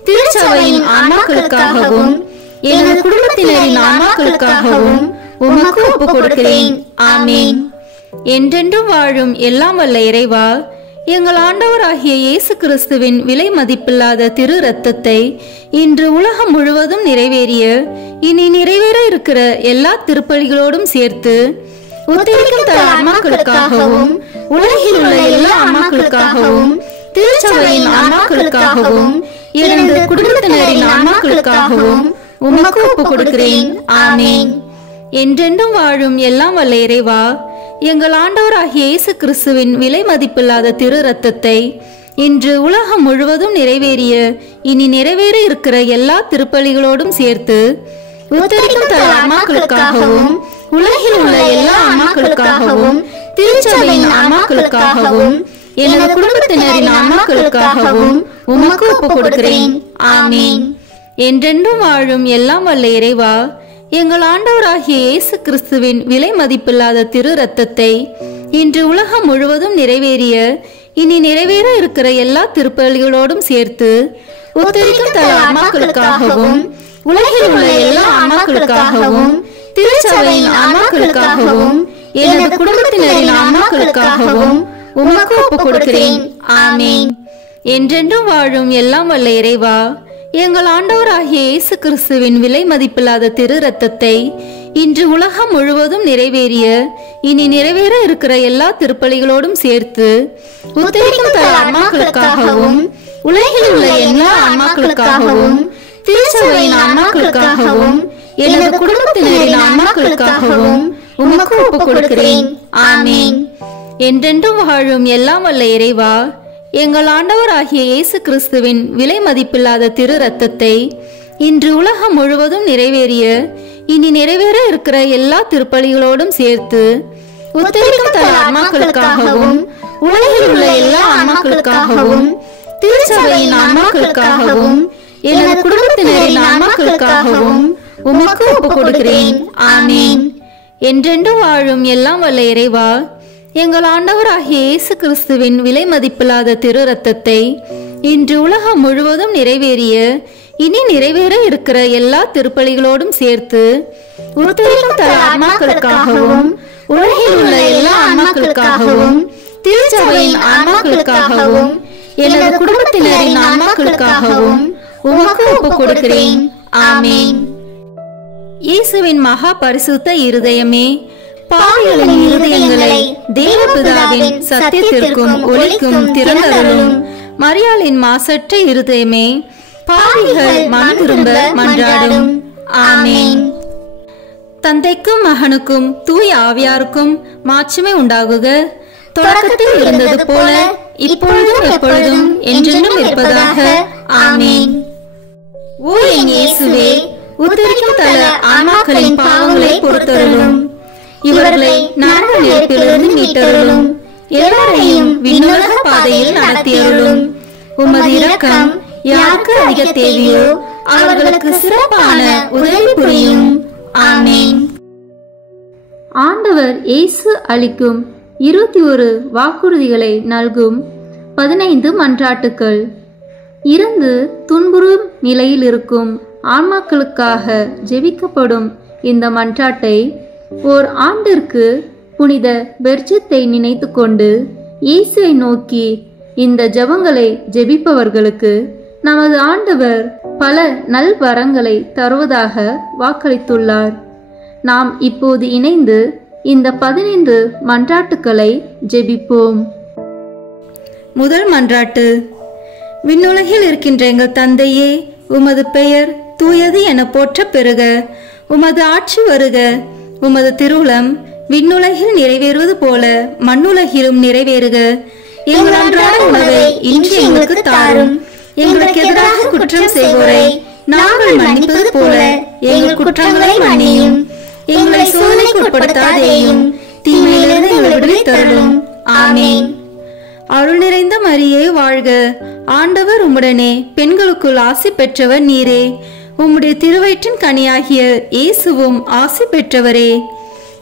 திருச்சபையின் ஆன்மாக்களுக்காகவும் எனது குடும்பத்தினரின் ஆன்மாக்களுக்காகவும் உமக்கு ஒப்புக் கொடுக்கிறேன். ஆமேன். என்றென்றும் வாழும் எல்லாம் வல்ல இறைவா, எங்கள் ஆண்டவராகிய இயேசு கிறிஸ்துவின் விலை மதிப்பில்லாத திரு இரத்தத்தை இன்று உலகம் முழுவதும் நிறைவேறிய இனி நிறைவேற இருக்கிற எல்லா திருப்பலிகளோடும் சேர்த்து உத்தரிக்கும் தல ஆன்மாக்களுக்காகவும் உலகில் உள்ள எல்லா ஆன்மாக்களுக்காகவும் திருச்சபையின் ஆன்மாக்களுக்காகவும் எனது குடும்பத்தினரின் ஆன்மாக்களுக்காகவும் உமக்கு ஒப்புக் கொடுக்கிறேன். ஆமேன். என்றென்றும் வாழும் எல்லாம் வல்ல இறைவா, எங்கள் ஆண்டவராகிய இயேசு கிறிஸ்துவின் விலை மதிப்பில்லாத திரு இரத்தத்தை இன்று உலகம் முழுவதும் நிறைவேறிய இனி நிறைவேற இருக்கிற எல்லா திருப்பலிகளோடும் சேர்த்து உத்தரிக்கும் தல ஆன்மாக்களுக்காகவும் உலகில் உள்ள எல்லா ஆன்மாக்களுக்காகவும் திருச்சபையின் ஆன்மாக்களுக்காகவும் எனது குடும்பத்தினரின் ஆன்மாக்களுக்காகவும் உமக்கு ஒப்புக் கொடுக்கிறேன். ஆமேன். என்றென்றும் வாழும் எல்லாம் வல்ல இறைவா, எங்கள் ஆண்டவராகிய இயேசு கிறிஸ்துவின் விலை மதிப்பில்லாத திரு இரத்தத்தை இன்று உலகம் முழுவதும் நிறைவேறிய இனி நிறைவேற இருக்கிற எல்லா திருப்பலிகளோடும் சேர்த்து உத்தரிக்கும் தல ஆன்மாக்களுக்காகவும் உலகில் உள்ள எல்லா ஆன்மாக்களுக்காகவும் திருச்சபையின் ஆன்மாக்களுக்காகவும் எனது குடும்பத்தினரின் ஆன்மாக்களுக்காகவும் உமக்கு ஒப்புக் கொடுக்கிறேன். ஆமேன். என்றென்றும் வாழும் எல்லாம் வல்ல இறைவா, எங்கள் ஆண்டவராகிய இயேசு கிறிஸ்துவின் விலை மதிப்பில்லாத திரு இரத்தத்தை இன்று உலகம் முழுவதும் நிறைவேறிய இனி நிறைவேற இருக்கிற எல்லா திருப்பலிகளோடும் சேர்த்து உத்தரிக்கும் தல ஆன்மாக்களுக்காகவும் உலகில் உள்ள எல்லா ஆன்மாக்களுக்காகவும் திருச்சபையின் ஆன்மாக்களுக்காகவும் எனது குடும்பத்தினரின் ஆன்மாக்களுக்காகவும் உமக்கு ஒப்புக் கொடுக்கிறேன். ஆமேன். என்றென்றும் வாழும் எல்லாம் வல்ல இறைவா, எங்கள் ஆண்டவராகிய இயேசு கிறிஸ்துவின் விலை மதிப்பில்லாத திரு இரத்தத்தை இன்று உலகம் முழுவதும் நிறைவேறிய இனி நிறைவேற இருக்கிற எல்லா திருப்பலிகளோடும் சேர்த்து உத்தரிக்கும் தல ஆன்மாக்களுக்காகவும் உலகில் உள்ள எல்லா ஆன்மாக்களுக்காகவும் திருச்சபையின் ஆன்மாக்களுக்காகவும் எனது குடும்பத்தினரின் ஆன்மாக்களுக்காகவும் உமக்கு ஒப்புக் கொடுக்கிறேன். ஆமேன். என்றென்றும் வாழும் எல்லாம் வல்ல இறைவா, எங்கள் ஆண்டவராகிய இயேசு கிறிஸ்துவின் விலை மதிப்பில்லாத திரு இரத்தத்தை இன்று உலகம் முழுவதும் நிறைவேறிய இனி நிறைவேற இருக்கிற எல்லா திருப்பலிகளோடும் சேர்த்து உத்தரிக்கும் தல ஆன்மாக்களுக்காகவும் உலகில் உள்ள எல்லா ஆன்மாக்களுக்காகவும் திருச்சபையின் ஆன்மாக்களுக்காகவும் எனது குடும்பத்தினரின் ஆன்மாக்களுக்காகவும் உமக்கு ஒப்புக் கொடுக்கிறேன். ஆமேன். இயேசுவின் மகா பரிசுத்த இருதயமே, பாவிகளின் இருதயங்களை தேவபிதாவின் சத்தியத்திற்கும் ஒளிக்கும் திறந்தருளும். மரியாளின் மாசற்ற இருதயமே, பாவிகள் மனம் திரும்ப மன்றாடும். ஆமேன். தந்தைக்கும் மகனுக்கும் தூய ஆவியாருக்கும் மாட்சிமை உண்டாகுக. தொடக்கத்தில் இருந்தது போல இப்பொழுதும் எப்பொழுதும் என்றென்றும் இருப்பதாக. ஆமேன். ஓ என் இயேசுவே, உத்தரிக்கும் தல ஆன்மாக்களின் பாவங்களை பொறுத்தருளும். இவர்களை நரக நெருப்பிலிருந்து மீட்டருளும். எல்லாரையும் விண்ணுலக பாதையில் நடத்தியருளும். உமது இரக்கம் யாருக்கு அதிக தேவையோ அவர்களுக்கு சிறப்பான உதவி புரியும். ஆமேன். ஆண்டவர் இயேசு அளிக்கும் 21 வாக்குறுதிகளை நல்கும் 15 மன்றாட்டுக்கள். இறந்து துன்புறும் நிலையில் இருக்கும் ஆன்மாக்களுக்காக ஜெபிக்கப்படும் இந்த மன்றாட்டை ஓர் ஆண்டிற்கு புனித பெர்ஜத்தை நினைத்து கொண்டு இயேசுவை நோக்கி இந்த ஜெபங்களை ஜெபிப்பவர்களுக்கு நமது ஆண்டவர் பல நல்வரங்களை தருவதாக வாக்களித்துள்ளார். நாம் இப்போது இணைந்து இந்த 15 மன்றாட்டுக்களை ஜெபிப்போம். முதல் மன்றாட்டு. விண்ணுலகில் இருக்கின்ற எங்கள் தந்தையே, உமது பெயர் தூயது என போற்ற பெறுக. உமது ஆட்சி வருக. உமது திருவுளம் விண்ணுலகில் நிறைவேறுவது போல மண்ணுலகிலும் நிறைவேறுக. எங்கள் அன்றாட உணவை இன்று எங்களுக்கு தாரும். எங்களுக்கு எதிராக குற்றம் செய்வோரை நாங்கள் மன்னிப்பது போல எங்கள் குற்றங்களை மன்னியும். எங்களை சோதனைக்கு உட்படுத்தாதேயும், தீமையிலிருந்து எங்களை விடுவித்தருளும். ஆமென். அருள் நிறைந்த மரியே வாழ்க, ஆண்டவர் உம்முடனே, பெண்களுக்குள் ஆசி பெற்றவர் நீரே. உம்முடைய திருவயிற்றின் கனியாகிய இயேசுவும் ஆசி பெற்றவரே.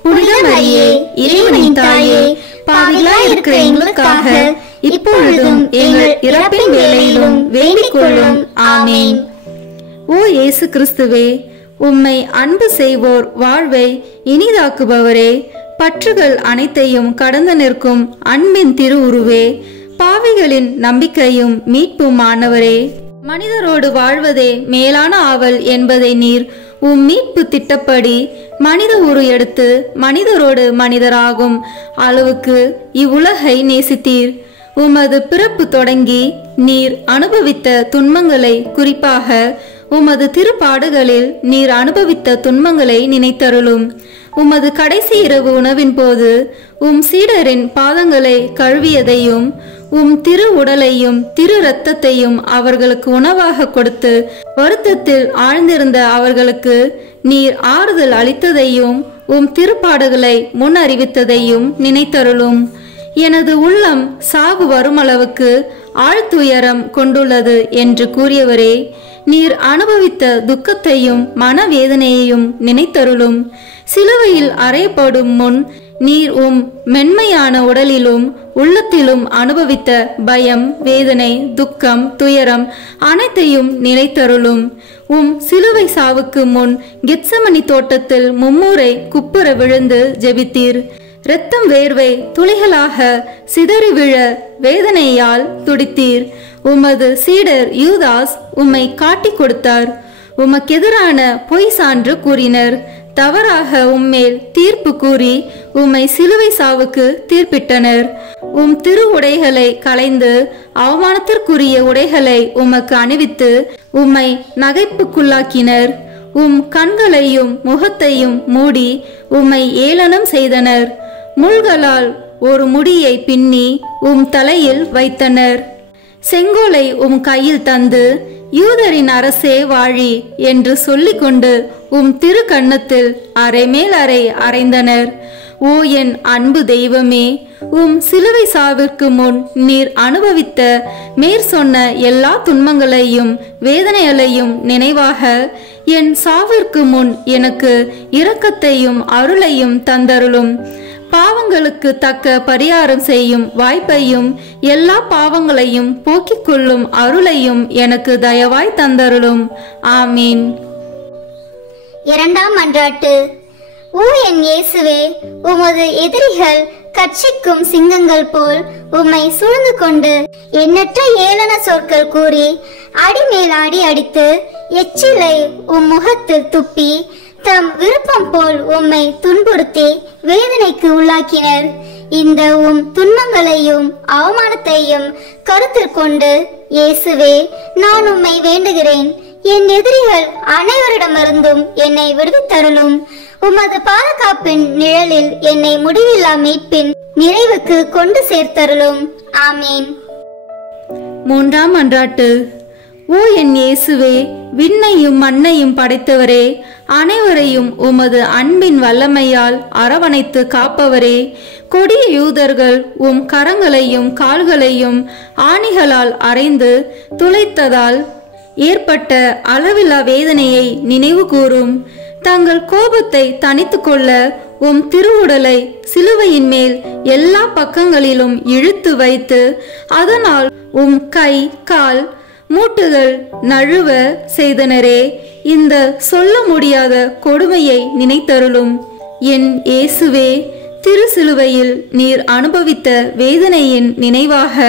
புனித மரியே, இறைவனின் தாயே, பாவிகளாய் இருக்கிற எங்களுக்காக இப்பொழுதும் எங்கள் இறப்பின் வேளையிலும் வேண்டிக் கொள்ளும். ஆமென். ஓ இயேசு கிறிஸ்துவே, உம்மை அன்பு செய்வோர் வாழ்வை இனிதாக்குபவரே, பற்றுகள் அனைத்தையும் கடந்து நிற்கும் அன்பின் திருவுருவே, பாவிகளின் நம்பிக்கையும் மீட்பும் ஆனவரே, மனிதரோடு வாழ்வதே மேலான ஆவல் என்பதை நீர் உம் மீட்பு திட்டப்படி மனித உரு எடுத்து மனிதரோடு மனிதராகும் அளவுக்கு இவ்வுலகை நேசித்தீர். உமது பிறப்பு தொடங்கி நீர் அனுபவித்த துன்பங்களை, குறிப்பாக உமது திருப்பாடுகளில் நீர் அனுபவித்த துன்பங்களை நினைத்தருளும். உமது கடைசி இரவு உணவின் போது உம் சீடரின் பாதங்களை கழுவியதையும் உம் திரு உடலையும் திரு இரத்தத்தையும் அவர்களுக்கு உணவாக கொடுத்து வருத்தத்தில் ஆழ்ந்திருந்த அவர்களுக்கு நீர் ஆறுதல் அளித்ததையும் உம் திருப்பாடுகளை முன் அறிவித்ததையும் நினைத்தருளும். எனது உள்ளம் சாவு வருமளவுக்கு ஆழ்துயரம் கொண்டுள்ளது என்று கூறியவரே, நீர் அனுபவித்த துக்கத்தையும் மனவேதனையையும் நினைத்தருளும். சிலுவையில் அறையப்படும் முன் நீர் உம் மென்மையான உடலிலும் உள்ளத்திலும் அனுபவித்த பயம், வேதனை, துக்கம், துயரம் அனைத்தையும் நினைத்தருளும். உம் சிலுவை சாவுக்கு முன் கெத்சமனி தோட்டத்தில் மும்முறை குப்புற விழுந்து ஜெபித்தீர். இரத்தம் வேர்வை துளிகளாக சிதறி விழ வேதனையால் துடித்தீர். உமது சீடர் யூதாஸ் உம்மை காட்டிக் கொடுத்தார். உமக்கெதிரான பொய் சான்று கூறினர். தவறாக உம்மேல் தீர்ப்பு கூறி உம்மை சிலுவை சாவுக்கு தீர்ப்பிட்டனர். உம் திரு உடைகளை களைந்து அவமானத்திற்குரிய உடைகளை உமக்கு அணிவித்து உம்மை நகைப்புக்குள்ளாக்கினர். உம் கண்களையும் முகத்தையும் மூடி உம்மை ஏளனம் செய்தனர். முள்களால் ஒரு முடியை பின்னி உம் தலையில் வைத்தனர். செங்கோலை உம் கையில் தந்து யூதரின் அரசே வாழி என்று சொல்லிக்கொண்டு உம் திரு கன்னத்தில் அரை மேல் அறை அறைந்தனர். ஓ என் அன்பு தெய்வமே, உம் சிலுவை சாவிற்கு முன் நீர் அனுபவித்த மேற்சொன்ன எல்லா துன்பங்களையும் வேதனைகளையும் நினைவாக என் சாவிற்கு முன் எனக்கு இரக்கத்தையும் அருளையும் தந்தருளும். பாவங்களுக்கு தக்க பரிகாரம் செய்யும் வாய்ப்பையும் எல்லா பாவங்களையும் போக்கிக் கொள்ளும் அருளையும் எனக்கு தயவாய் தந்தருளும். ஆமீன். இரண்டாம் மன்றாட்டு. ஓ என் இயேசுவே, உமது எதிரிகள் கட்சிக்கும் சிங்கங்கள் போல் உம்மை சூழ்ந்து கொண்டு எண்ணற்ற ஏளன சொற்கள் கூறி அடிமேல் அடி அடித்து எச்சிலை உம் முகத்தில் துப்பி தம் விருப்பம் போல் உம்மை துன்புறுத்தி வேதனைக்கு உள்ளாக்கினர். இந்த உம் துன்பங்களையும் அவமானத்தையும் கருத்தில் கொண்டு இயேசுவே, நான் உம்மை வேண்டுகிறேன். என் எதிரிகள் அனைவரிடமிருந்தும் என்னை விடுவித்தருளும். உமது பாதுகாப்பின் நிழலில் என்னை முடிவில்லா மீட்பின் நிறைவுக்கு கொண்டு சேர்த்தருளும். ஆமீன். மூன்றாம் மன்றாட்டு. ஓ என் இயேசுவே, விண்ணையும் மண்ணையும் படைத்தவரே, அனைவரையும் உமது அன்பின் வல்லமையால் அரவணைத்து காப்பவரே, கொடிய யூதர்கள் உம் கரங்களையும் கால்களையும் ஆணிகளால் அறைந்து துளைத்ததால் ஏற்பட்ட அளவில்லா வேதனையை நினைவு கூறும். தங்கள் கோபத்தை தணித்து கொள்ள உம் திருவுடலை சிலுவையின் மேல் எல்லா பக்கங்களிலும் இழுத்து வைத்து அதனால் உம் கை கால் மூட்டுகள் நழுவ செய்தனரே, இந்த சொல்ல முடியாத கொடுமையை நினைத்தருளும். என் இயேசுவே, திரு சிலுவையில் நீர் அனுபவித்த வேதனையின் நினைவாக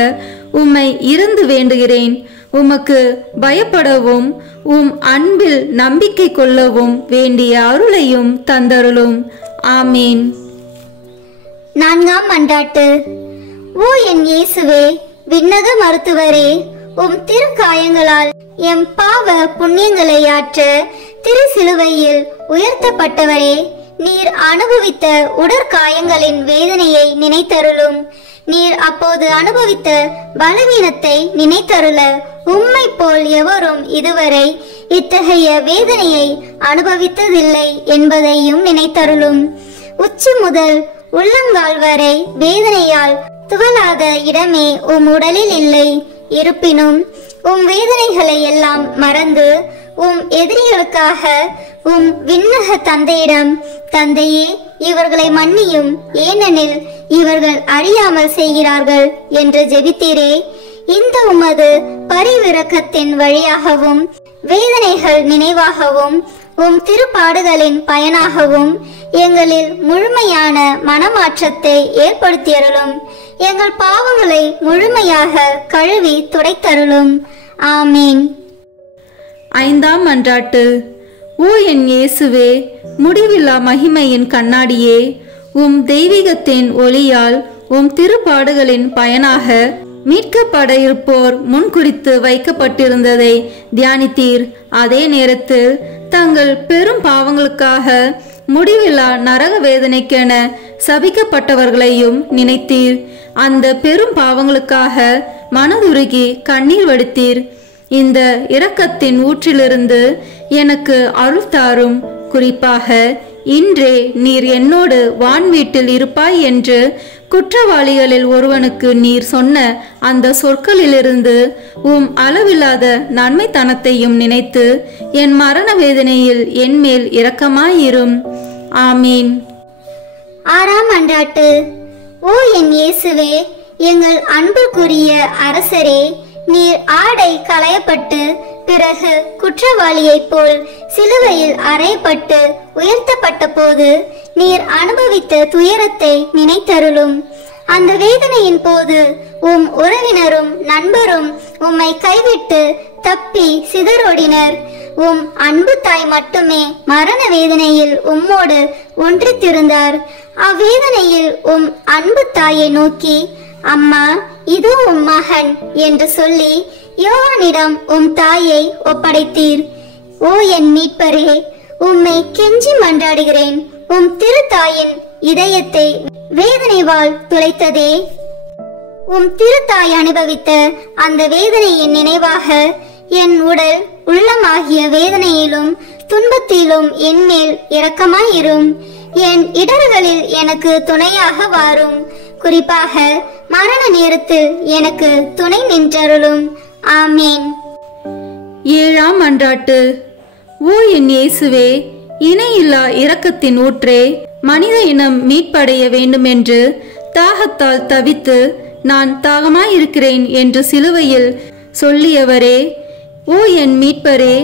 உம்மை இருந்து வேண்டுகிறேன். உமக்கு பயப்படவும் உம் அன்பில் நம்பிக்கை கொள்ளவும் வேண்டிய அருளையும் தந்தருளும். ஆமீன். நான்காம் மன்றாட்டு. ஓ என் இயேசுவே, விண்ணக மருத்துவரே, உம் திரு காயங்களால் எம் பாவ புண்ணியங்களை ஆற்ற திரு சிலுவையில் உயர்த்தப்பட்டவரே, நீர் அனுபவித்த உடற்காயங்களின் வேதனையை நினைத்தருளும். நீர் அப்போது அனுபவித்த பலவீனத்தை நினைத்தருள உம்மை போல் எவரும் இதுவரை இத்தகைய வேதனையை அனுபவித்ததில்லை என்பதையும் நினைத்தருளும். உச்சி முதல் உள்ளங்கால் வரை வேதனையால் துவளாத இடமே உம் உடலில் இல்லை. இருப்பினும் உம் வேதனைகளை எல்லாம் மறந்து உம் எதிரிகளுக்காக உம் விண்ணக தந்தையிடம், தந்தையே இவர்களை மன்னியும், ஏனெனில் இவர்கள் அறியாமல் செய்கிறார்கள் என்று ஜெபித்தீரே. இந்த உமது பரிவிரக்கத்தின் வழியாகவும் வேதனைகள் நினைவாகவும் உம் திருப்பாடுகளின் பயனாகவும் எங்களில் முழுமையான மனமாற்றத்தை ஏற்படுத்தியருளும். எங்கள் பாவங்களை முழுமையாக கழுவி துடைத்தருளும். ஆமீன். ஐந்தாம் மன்றாட்டு. ஓ என் இயேசுவே, முடிவில்லா மகிமையின் கண்ணாடியே, உம் தெய்வீகத்தின் ஒளியால் உம் திருப்பாடுகளின் பயனாக மீட்கப்பட இருப்போர் முன்குறித்து வைக்கப்பட்டிருந்ததை தியானித்தீர். அதே நேரத்தில் தங்கள் பெரும் பாவங்களுக்காக முடிவில்லா நரக வேதனைக்கென சபிக்கப்பட்டவர்களையும் நினைத்தீர். அந்த பெரும் பாவங்களுக்காக மனதுருகி கண்ணீர் வடித்தீர். இந்த இரக்கத்தின் ஊற்றிலிருந்து எனக்கு அருள் தாரும். குறிப்பாக இன்றே நீர் என்னோடு வான் வீட்டில் இருப்பாய் என்று குற்றவாளிகளில் ஒருவனுக்கு நீர் சொன்ன அந்த சொற்களிலிருந்து உம் அளவில்லாத நன்மைத்தனத்தையும் நினைத்து என் மரண வேதனையில் என்மேல் இரக்கமாயிரும். ஆமீன். ஆறாம் மன்றாட்டு. ஓ என் இயேசுவே, எங்கள் அன்புக்குரிய அரசரே, நீர் ஆடை களையப்பட்டு பிறகு குற்றவாளியைப் போல் சிலுவையில் அறையப்பட்டு உயர்த்தப்பட்ட போது நீர் அனுபவித்த துயரத்தை நினைத்தருளும். அந்த வேதனையின் போது உம் உறவினரும் நண்பரும் உம்மை கைவிட்டு தப்பி சிதறோடினர். உம் அன்பு தாய் மட்டுமே மரண வேதனையில் உம்மோடு ஒன்றித்திருந்தார். அவ்வேதனையில் உம் அன்பு தாயை நோக்கி, அம்மா இதோ உம் மகன் என்று சொல்லி யோவானிடம் உம் தாயை ஒப்படைத்தீர். ஓ என் மீட்பரே, உம்மை கெஞ்சி மன்றாடுகிறேன். உம் திருத்தாயின் இதயத்தை வேதனைவால் துளைத்ததே. உம் திருத்தாய் அனுபவித்த அந்த வேதனையின் நினைவாக என் உடல் உள்ளமாகிய வேதனையிலும் துன்பத்திலும் என்மேல் இரக்கமாயிரும். என் இடர்களில் எனக்கு துணையாக வாரும். குறிப்பாக மரண நேரத்தில் எனக்கு துணை நின்றருளும். ஆமீன். ஏழாம் மன்றாட்டு. ஓ என் இயேசுவே, இணையில்லா இரக்கத்தின் ஊற்றே, மனித இனம் மீட்படைய வேண்டுமென்று தாகத்தால் தவித்து நான் தாகமாயிருக்கிறேன் என்று சிலுவையில் சொல்லியவரே, ஓ என் மீட்பரே,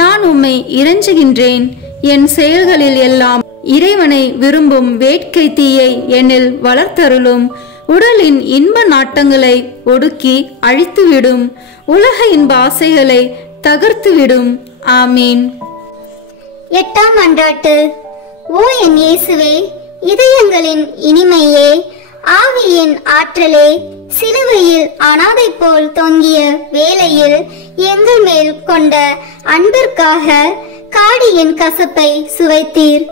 நான் உம்மை இறைஞ்சுகின்றேன். என் செயல்களில் எல்லாம் இறைவனை விரும்பும் வேட்கை தீயை என்னில் வளர்த்தருளும். உடலின் இன்ப நாட்டங்களை ஒடுக்கி அழித்துவிடும். உலக இன்ப ஆசைகளை தகர்த்துவிடும். ஆமீன். எட்டாம் மன்றாட்டு. ஓ என் இயேசுவே, இதயங்களின் இனிமையே, ஆவியின் ஆற்றலே, சிலுவையில் அனாதை போல் தொங்கிய வேளையில் எங்கள் மேல் கொண்ட அன்பிற்காக காடியின் கசப்பை சுவைத்தீர்.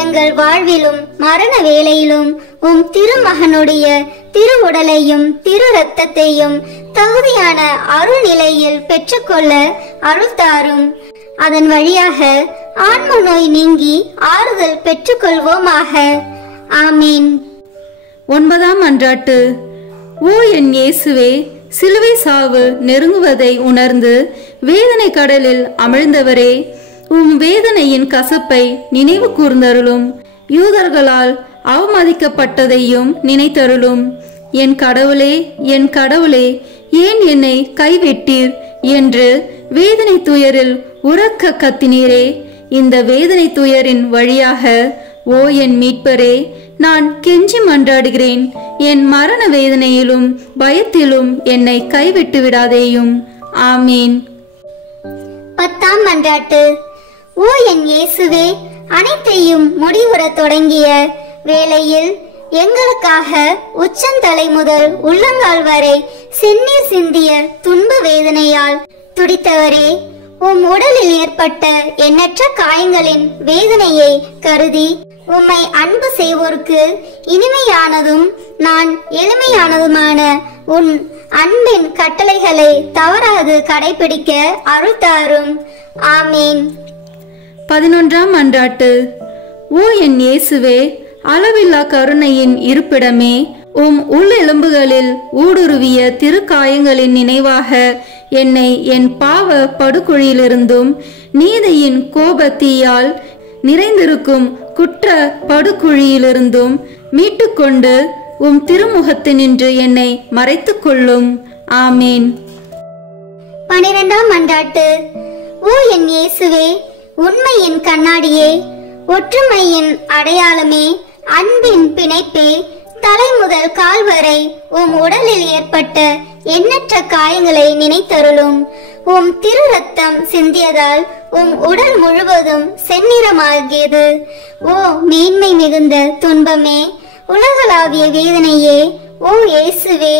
எங்கள் வாழ்விலும் மரண வேளையிலும் உம் திருமகனுடைய திருவுடலையும் திரு இரத்தத்தையும் தகுதியான அருள் நிலையில் பெற்றுக்கொள்ள அருள் தாரும். அதன் வழியாக ஆன்ம நோய் நீங்கி ஆறுதல் பெற்றுக்கொள்வோமாக. ஆமீன். ஒன்பதாம் மன்றாட்டு. ஓ என் இயேசுவே, சிலுவை சாவு நெருங்குவதை உணர்ந்து வேதனை கடலில் அமிழ்ந்தவரே, உம் வேதனையின் கசப்பை நினைவு கூர்ந்தருளும். யூதர்களால் அவமதிக்கப்பட்டதையும் நினைத்தருளும். என் கடவுளே, என் கடவுளே, ஏன் என்னை கைவிட்டீர் என்று வேதனை துயரில் உரக்க கத்தினீரே. இந்த வேதனை துயரின் வழியாக ஓ என் மீட்பரே, நான் கெஞ்சி மன்றாடுகிறேன். என் மரண வேதனையிலும் பயத்திலும் என்னை கைவிட்டு விடாதேயும். ஆமீன். பத்தாம் மன்றாட்டு. ஓ என் இயேசுவே, அனைத்தையும் முடிவுறத் தொடங்கிய வேளையில் எங்களுக்காக உச்சந்தலை முதல் உள்ளங்கால் வரை செந்நீர் சிந்திய துன்ப வேதனையால் துடித்தவரே, உம் உடலில் ஏற்பட்ட எண்ணற்ற காயங்களின் வேதனையை கருதி உம்மை அன்பு செய்வோருக்கு இனிமையானதும் நான் எளிமையானதுமான உன் அன்பின் கட்டளைகளை தவறாது கடைபிடிக்க அருள் தாரும். ஆமேன். 11ஆம் மன்றாட்டு. ஓ என் இயேசுவே, அளவில்லா கருணையின் இருப்பிடமே, உம் உள்ளெலும்புகளில் ஊடுருவிய திருக்காயங்களின் நினைவாக என்னை என் பாவ படுகுழியிலிருந்தும் நீதியின் கோபத்தீயால் நிறைந்திருக்கும் குற்ற படுகுழியிலிருந்தும் மீட்டுக்கொண்டு உம் திருமுகத்தினின்று என்னை மறைத்துக் கொள்ளும். ஆமேன். 12ஆம் மன்றாட்டு. ஓ என் இயேசுவே, உண்மையின் கண்ணாடியே, ஒற்றுமையின் அடையாளமே, அன்பின் பிணைப்பே, தலை முதல் கால் வரை உம் உடலில் ஏற்பட்ட எண்ணற்ற காயங்களை நினைத்தருளும். உம் திரு ரத்தம் சிந்தியதால் உம் உடல் முழுவதும் செந்நிறமாகியது. ஓ மேன்மை மிகுந்த துன்பமே, உலகளாவிய வேதனையே, ஓ இயேசுவே,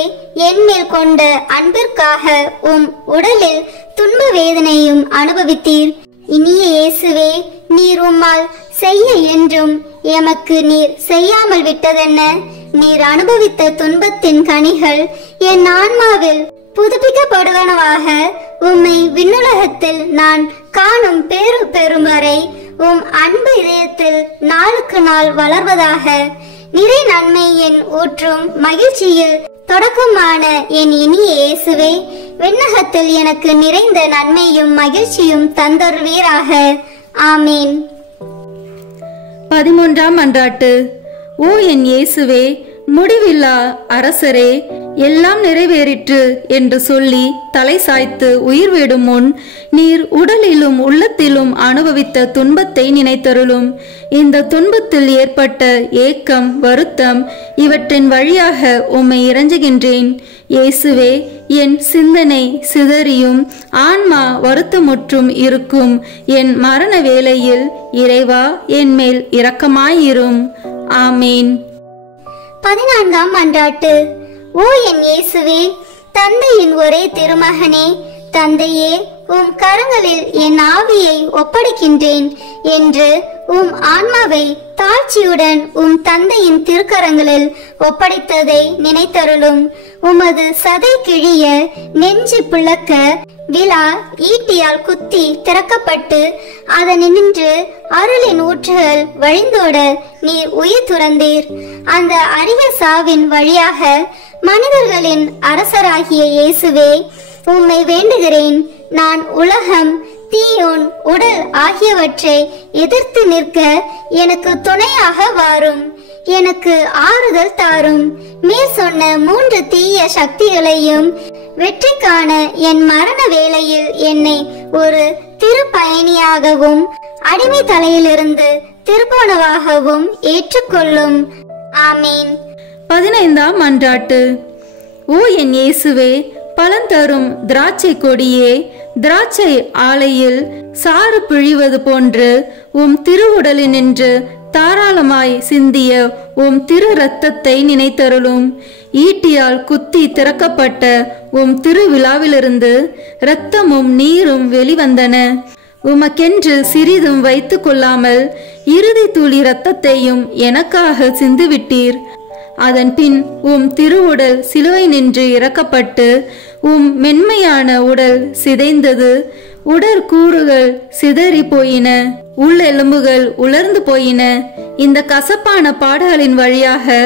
என்மேல் கொண்ட அன்பிற்காக உம் உடலில் துன்ப வேதனையும் அனுபவித்தீர். இனிய இயேசுவே, நீர் உம்மால் செய்ய என்றும் எமக்கு நீர் செய்யாமல் விட்டதென்ன? நீர் அனுபவித்த துன்பத்தின் கனிகள் என் ஆன்மாவில் புதுப்பிக்கப்படுவனவாக உம்மை விண்ணுலகத்தில் நான் காணும் பேரு பெறும் வரை உம் அன்பு இதயத்தில் நாளுக்கு நாள் வளர்வதாக. நிறை நன்மையின் ஊற்றும் மகிழ்ச்சியில் தொடக்கமான என் இனிய இயேசுவே, விண்ணகத்தில் எனக்கு நிறைந்த நன்மையும் மகிழ்ச்சியும் தந்தருவீராக. ஆமீன். 13ஆம் மன்றாட்டு. ஓ என் இயேசுவே, முடிவில்லா அரசரே, எல்லாம் நிறைவேறிற்று என்று சொல்லி தலை சாய்த்து உயிர் விடும் முன் நீர் உடலிலும் உள்ளத்திலும் அனுபவித்த துன்பத்தை நினைத்தருளும். இந்த துன்பத்தில் ஏற்பட்ட ஏக்கம், வருத்தம் இவற்றின் வழியாக உம்மை இறைஞ்சுகின்றேன். இயேசுவே, என் சிந்தனை சிதறியும் ஆன்மா வருத்தமுற்றும் இருக்கும் என் மரண வேளையில் இறைவா, என் மேல் இரக்கமாயிரும். ஆமீன். 14ஆம் மன்றாட்டு. ஓ என் இயேசுவே, தந்தையின் ஒரே திருமகனே, தந்தையே, உம் கரங்களில் என் ஆவியை ஒப்படைக்கின்றேன் என்று உம் ஆன்மாவை தாழ்ச்சியுடன் உம் தந்தையின் திருக்கரங்களில் ஒப்படைத்ததை நினைத்தருளும். உமது சதை கிழிய, நெஞ்சு பிளக்க, விழா ஈட்டியால் குத்தி திறக்கப்பட்டு அதனின்று அருளின் ஊற்றுகள் வழிந்தோட நீர் உயிர் துறந்தீர். அந்த அரிய சாவின் வழியாக மனிதர்களின் அரசராகிய இயேசுவே, உம்மை வேண்டுகிறேன். நான் உலகம், தீயோன், உடல் ஆகியவற்றை எதிர்த்து நிற்க எனக்கு துணையாக வாரும். எனக்கு ஆறுதல் தாரும். மேற் சொன்ன 3 தீய சக்திகளையும் வெற்றி காண என் மரண வேளையில் என்னை ஒரு திருப்பயணியாகவும் அடிமை தலையிலிருந்து திருப்போனவாகவும் ஏற்றுக்கொள்ளும். ஆமீன். 15ஆம் மன்றாட்டு. ஓ என் இயேசுவே, பலந்தரும் திராட்சை கொடியே, திராட்சை ஆலையில் சாறு பிழிவது போன்று உம் திருவுடலினின்று தாராளமாய் சிந்திய உம் திரு இரத்தத்தை நினைத்தருளும். ஈட்டியால் குத்தி திறக்கப்பட்ட உம் திருவிழாவிலிருந்து இரத்தமும் நீரும் வெளிவந்தன. உமக்கென்று சிறிதும் வைத்து கொள்ளாமல் இறுதி துளி இரத்தத்தையும் எனக்காக சிந்துவிட்டீர். அதன் பின் உம் திருவுடல் சிலுவை நின்று இறக்கப்பட்டு உம் மென்மையான உடல் சிதைந்தது. உடற்கூறுகள் சிதறி போயின, உள்ளெலும்புகள் உலர்ந்து போயின. இந்த கசப்பான பாடுகளின் வழியாக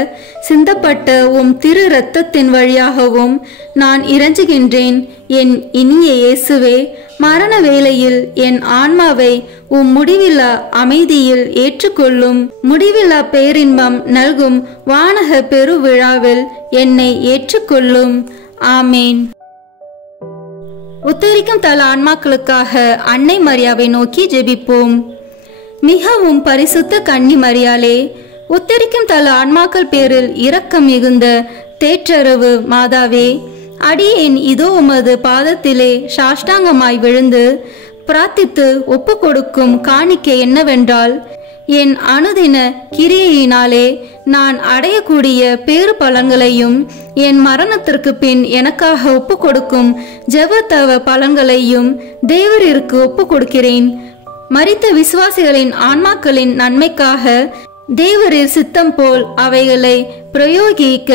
சிந்தப்பட்ட உம் திரு இரத்தத்தின் வழியாகவும் நான் இறைஞ்சுகின்றேன். என் இனிய இயேசுவே, மரண வேளையில் என் ஆன்மாவை உம் முடிவில்லா அமைதியில் ஏற்றுக்கொள்ளும். முடிவில்லா பேரின்பம் நல்கும் வானக பெருவிழாவில் என்னை ஏற்றுக்கொள்ளும். ஆமேன். உத்தரிக்கும் தல ஆன்மாக்களுக்காக அன்னை மரியாவை நோக்கி ஜெபிப்போம். மிகவும் பரிசுத்த கன்னி மரியாளே, உத்தரிக்கும் தல ஆன்மாக்கள் பேரில் இரக்கம் மிகுந்த தேற்றரவு மாதாவே, அடியேன் இதோ உமது பாதத்திலே சாஷ்டாங்கமாய் விழுந்து பிரார்த்தித்து ஒப்பு கொடுக்கும் காணிக்கை என்னவென்றால், என் அனுதின கிரியையினாலே நான் அடையக்கூடிய பேறு பலன்களையும் என் மரணத்திற்கு பின் எனக்காக ஒப்பு கொடுக்கும் ஜெபத்தவ பலன்களையும் தேவரிற்கு ஒப்பு கொடுக்கிறேன். மரித்த விசுவாசிகளின் ஆன்மாக்களின் நன்மைக்காக தேவரீர் சித்தம் போல் அவைகளை பிரயோகிக்க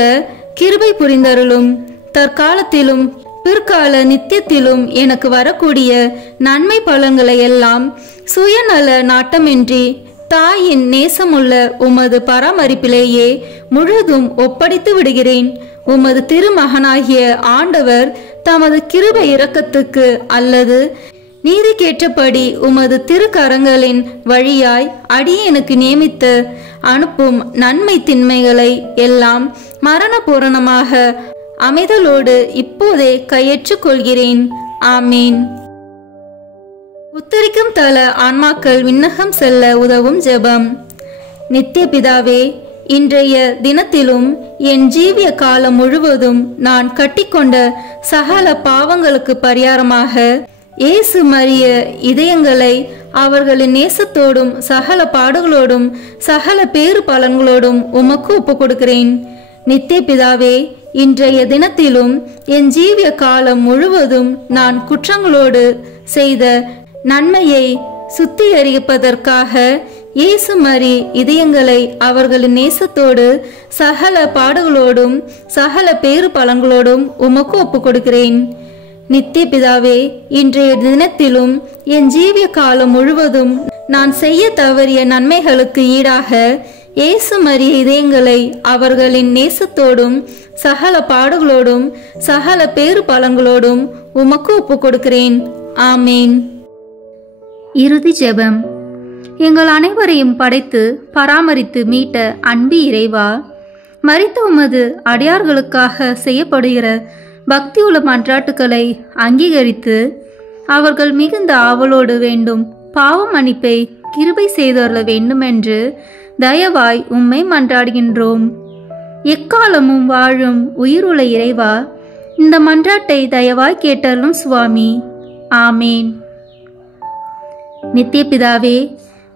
கிருபை புரிந்தருளும். தற்காலத்திலும் பிற்கால நித்தியத்திலும் எனக்கு வரக்கூடிய நன்மை பலன்களை எல்லாம் சுயநல நாட்டமின்றி தாயின் நேசமுள்ள உமது பராமரிப்பிலேயே முழுதும் ஒப்படைத்து விடுகிறேன். உமது திருமகனாகிய ஆண்டவர் தமது கிருபை இரக்கத்துக்கு அல்லது நீதிக்கேற்றபடி உமது திருக்கரங்களின் வழியாய் அடியேனுக்கு நியமித்து அனுப்பும் நன்மை திண்மைகளை எல்லாம் மரண பூரணமாக அமைதலோடு இப்போதே கையேற்றுக் கொள்கிறேன். ஆமீன். உத்தரிக்கும் தல ஆன்மாக்கள் விண்ணகம் செல்ல உதவும் ஜெபம். நித்திய பிதாவே, இன்றைய தினத்திலும் என் ஜீவிய காலம் முழுவதும் நான் கட்டிக்கொண்ட சகல பாவங்களுக்கு பரிகாரமாக இயேசு மரிய இதயங்களை அவர்களின் நேசத்தோடும் சகல பாடுகளோடும் சகல பேறு பலன்களோடும் உமக்கு ஒப்பு கொடுக்கிறேன். நித்திய பிதாவே, இன்றைய தினத்திலும் என் ஜீவிய காலம் முழுவதும் நான் குற்றங்களோடு செய்த நன்மையை சுத்திகரிப்பதற்காக இயேசு மரி இதயங்களை அவர்களின் நேசத்தோடு சகல பாடுகளோடும் சகல பேறு பலன்களோடும் உமக்கு ஒப்பு கொடுக்கிறேன். நித்திய பிதாவே, இன்றைய தினத்திலும் என் ஜீவிய காலம் முழுவதும் நான் செய்ய தவறிய நன்மைகளுக்கு ஈடாக இயேசு மரிய இதயங்களை அவர்களின் நேசத்தோடும் சகல பாடுகளோடும் சகல பேறு பலன்களோடும் உமக்கு ஒப்பு கொடுக்கிறேன். ஆமீன். இறுதி ஜெபம். எங்கள் அனைவரையும் படைத்து பராமரித்து மீட்ட அன்பு இறைவா, மரித்த உமது அடியார்களுக்காக செய்யப்படுகிற பக்தியுள்ள மன்றாட்டுக்களை அங்கீகரித்து அவர்கள் மிகுந்த ஆவலோடு வேண்டும் பாவ மன்னிப்பை கிருபை செய்தருள வேண்டுமென்று தயவாய் உம்மை மன்றாடுகின்றோம். எக்காலமும் வாழும் உயிருள்ள இறைவா, இந்த மன்றாட்டை தயவாய் கேட்டருளும் சுவாமி. ஆமேன். நித்திய பிதாவே,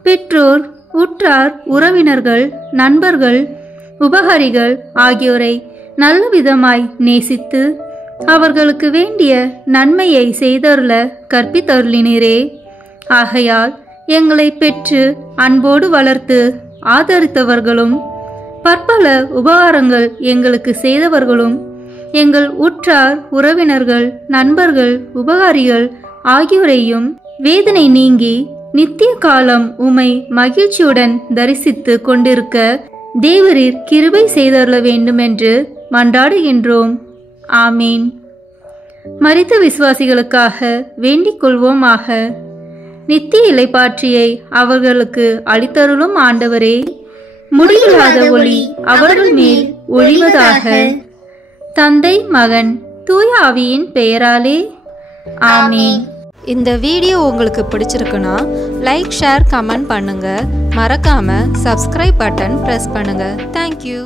பெற்றோர், உற்றார், உறவினர்கள், நண்பர்கள், உபகாரிகள் ஆகியோரை நல்ல விதமாய் நேசித்து அவர்களுக்கு வேண்டிய நன்மையை செய்தருள கற்பித்தருளினரே. ஆகையால் எங்களை பெற்று அன்போடு வளர்த்து ஆதரித்தவர்களும் பற்பல உபகாரங்கள் எங்களுக்கு செய்தவர்களும் எங்கள் உற்றார், உறவினர்கள், நண்பர்கள், உபகாரிகள் ஆகியோரையும் வேதனை நீங்கி நித்திய காலம் உமை மகிழ்ச்சியுடன் தரிசித்து கொண்டிருக்க தேவரீர் கிருபை செய்தருள வேண்டுமென்று மன்றாடுகின்றோம். ஆமீன். மரித்த விசுவாசிகளுக்காக வேண்டிக் கொள்வோமாக. நித்திய இளைப்பாற்றியை அவர்களுக்கு அளித்தருளும் ஆண்டவரே, முடிவில்லாத ஒளி அவர்கள் மேல் ஒழிவதாக. தந்தை, மகன், தூய ஆவியின் பெயராலே. ஆமீன். இந்த வீடியோ உங்களுக்கு பிடிச்சிருக்குன்னா லைக், ஷேர், கமெண்ட் பண்ணுங்க. மறக்காம சப்ஸ்கிரைப் பட்டன் பிரஸ் பண்ணுங்க. தேங்க்யூ.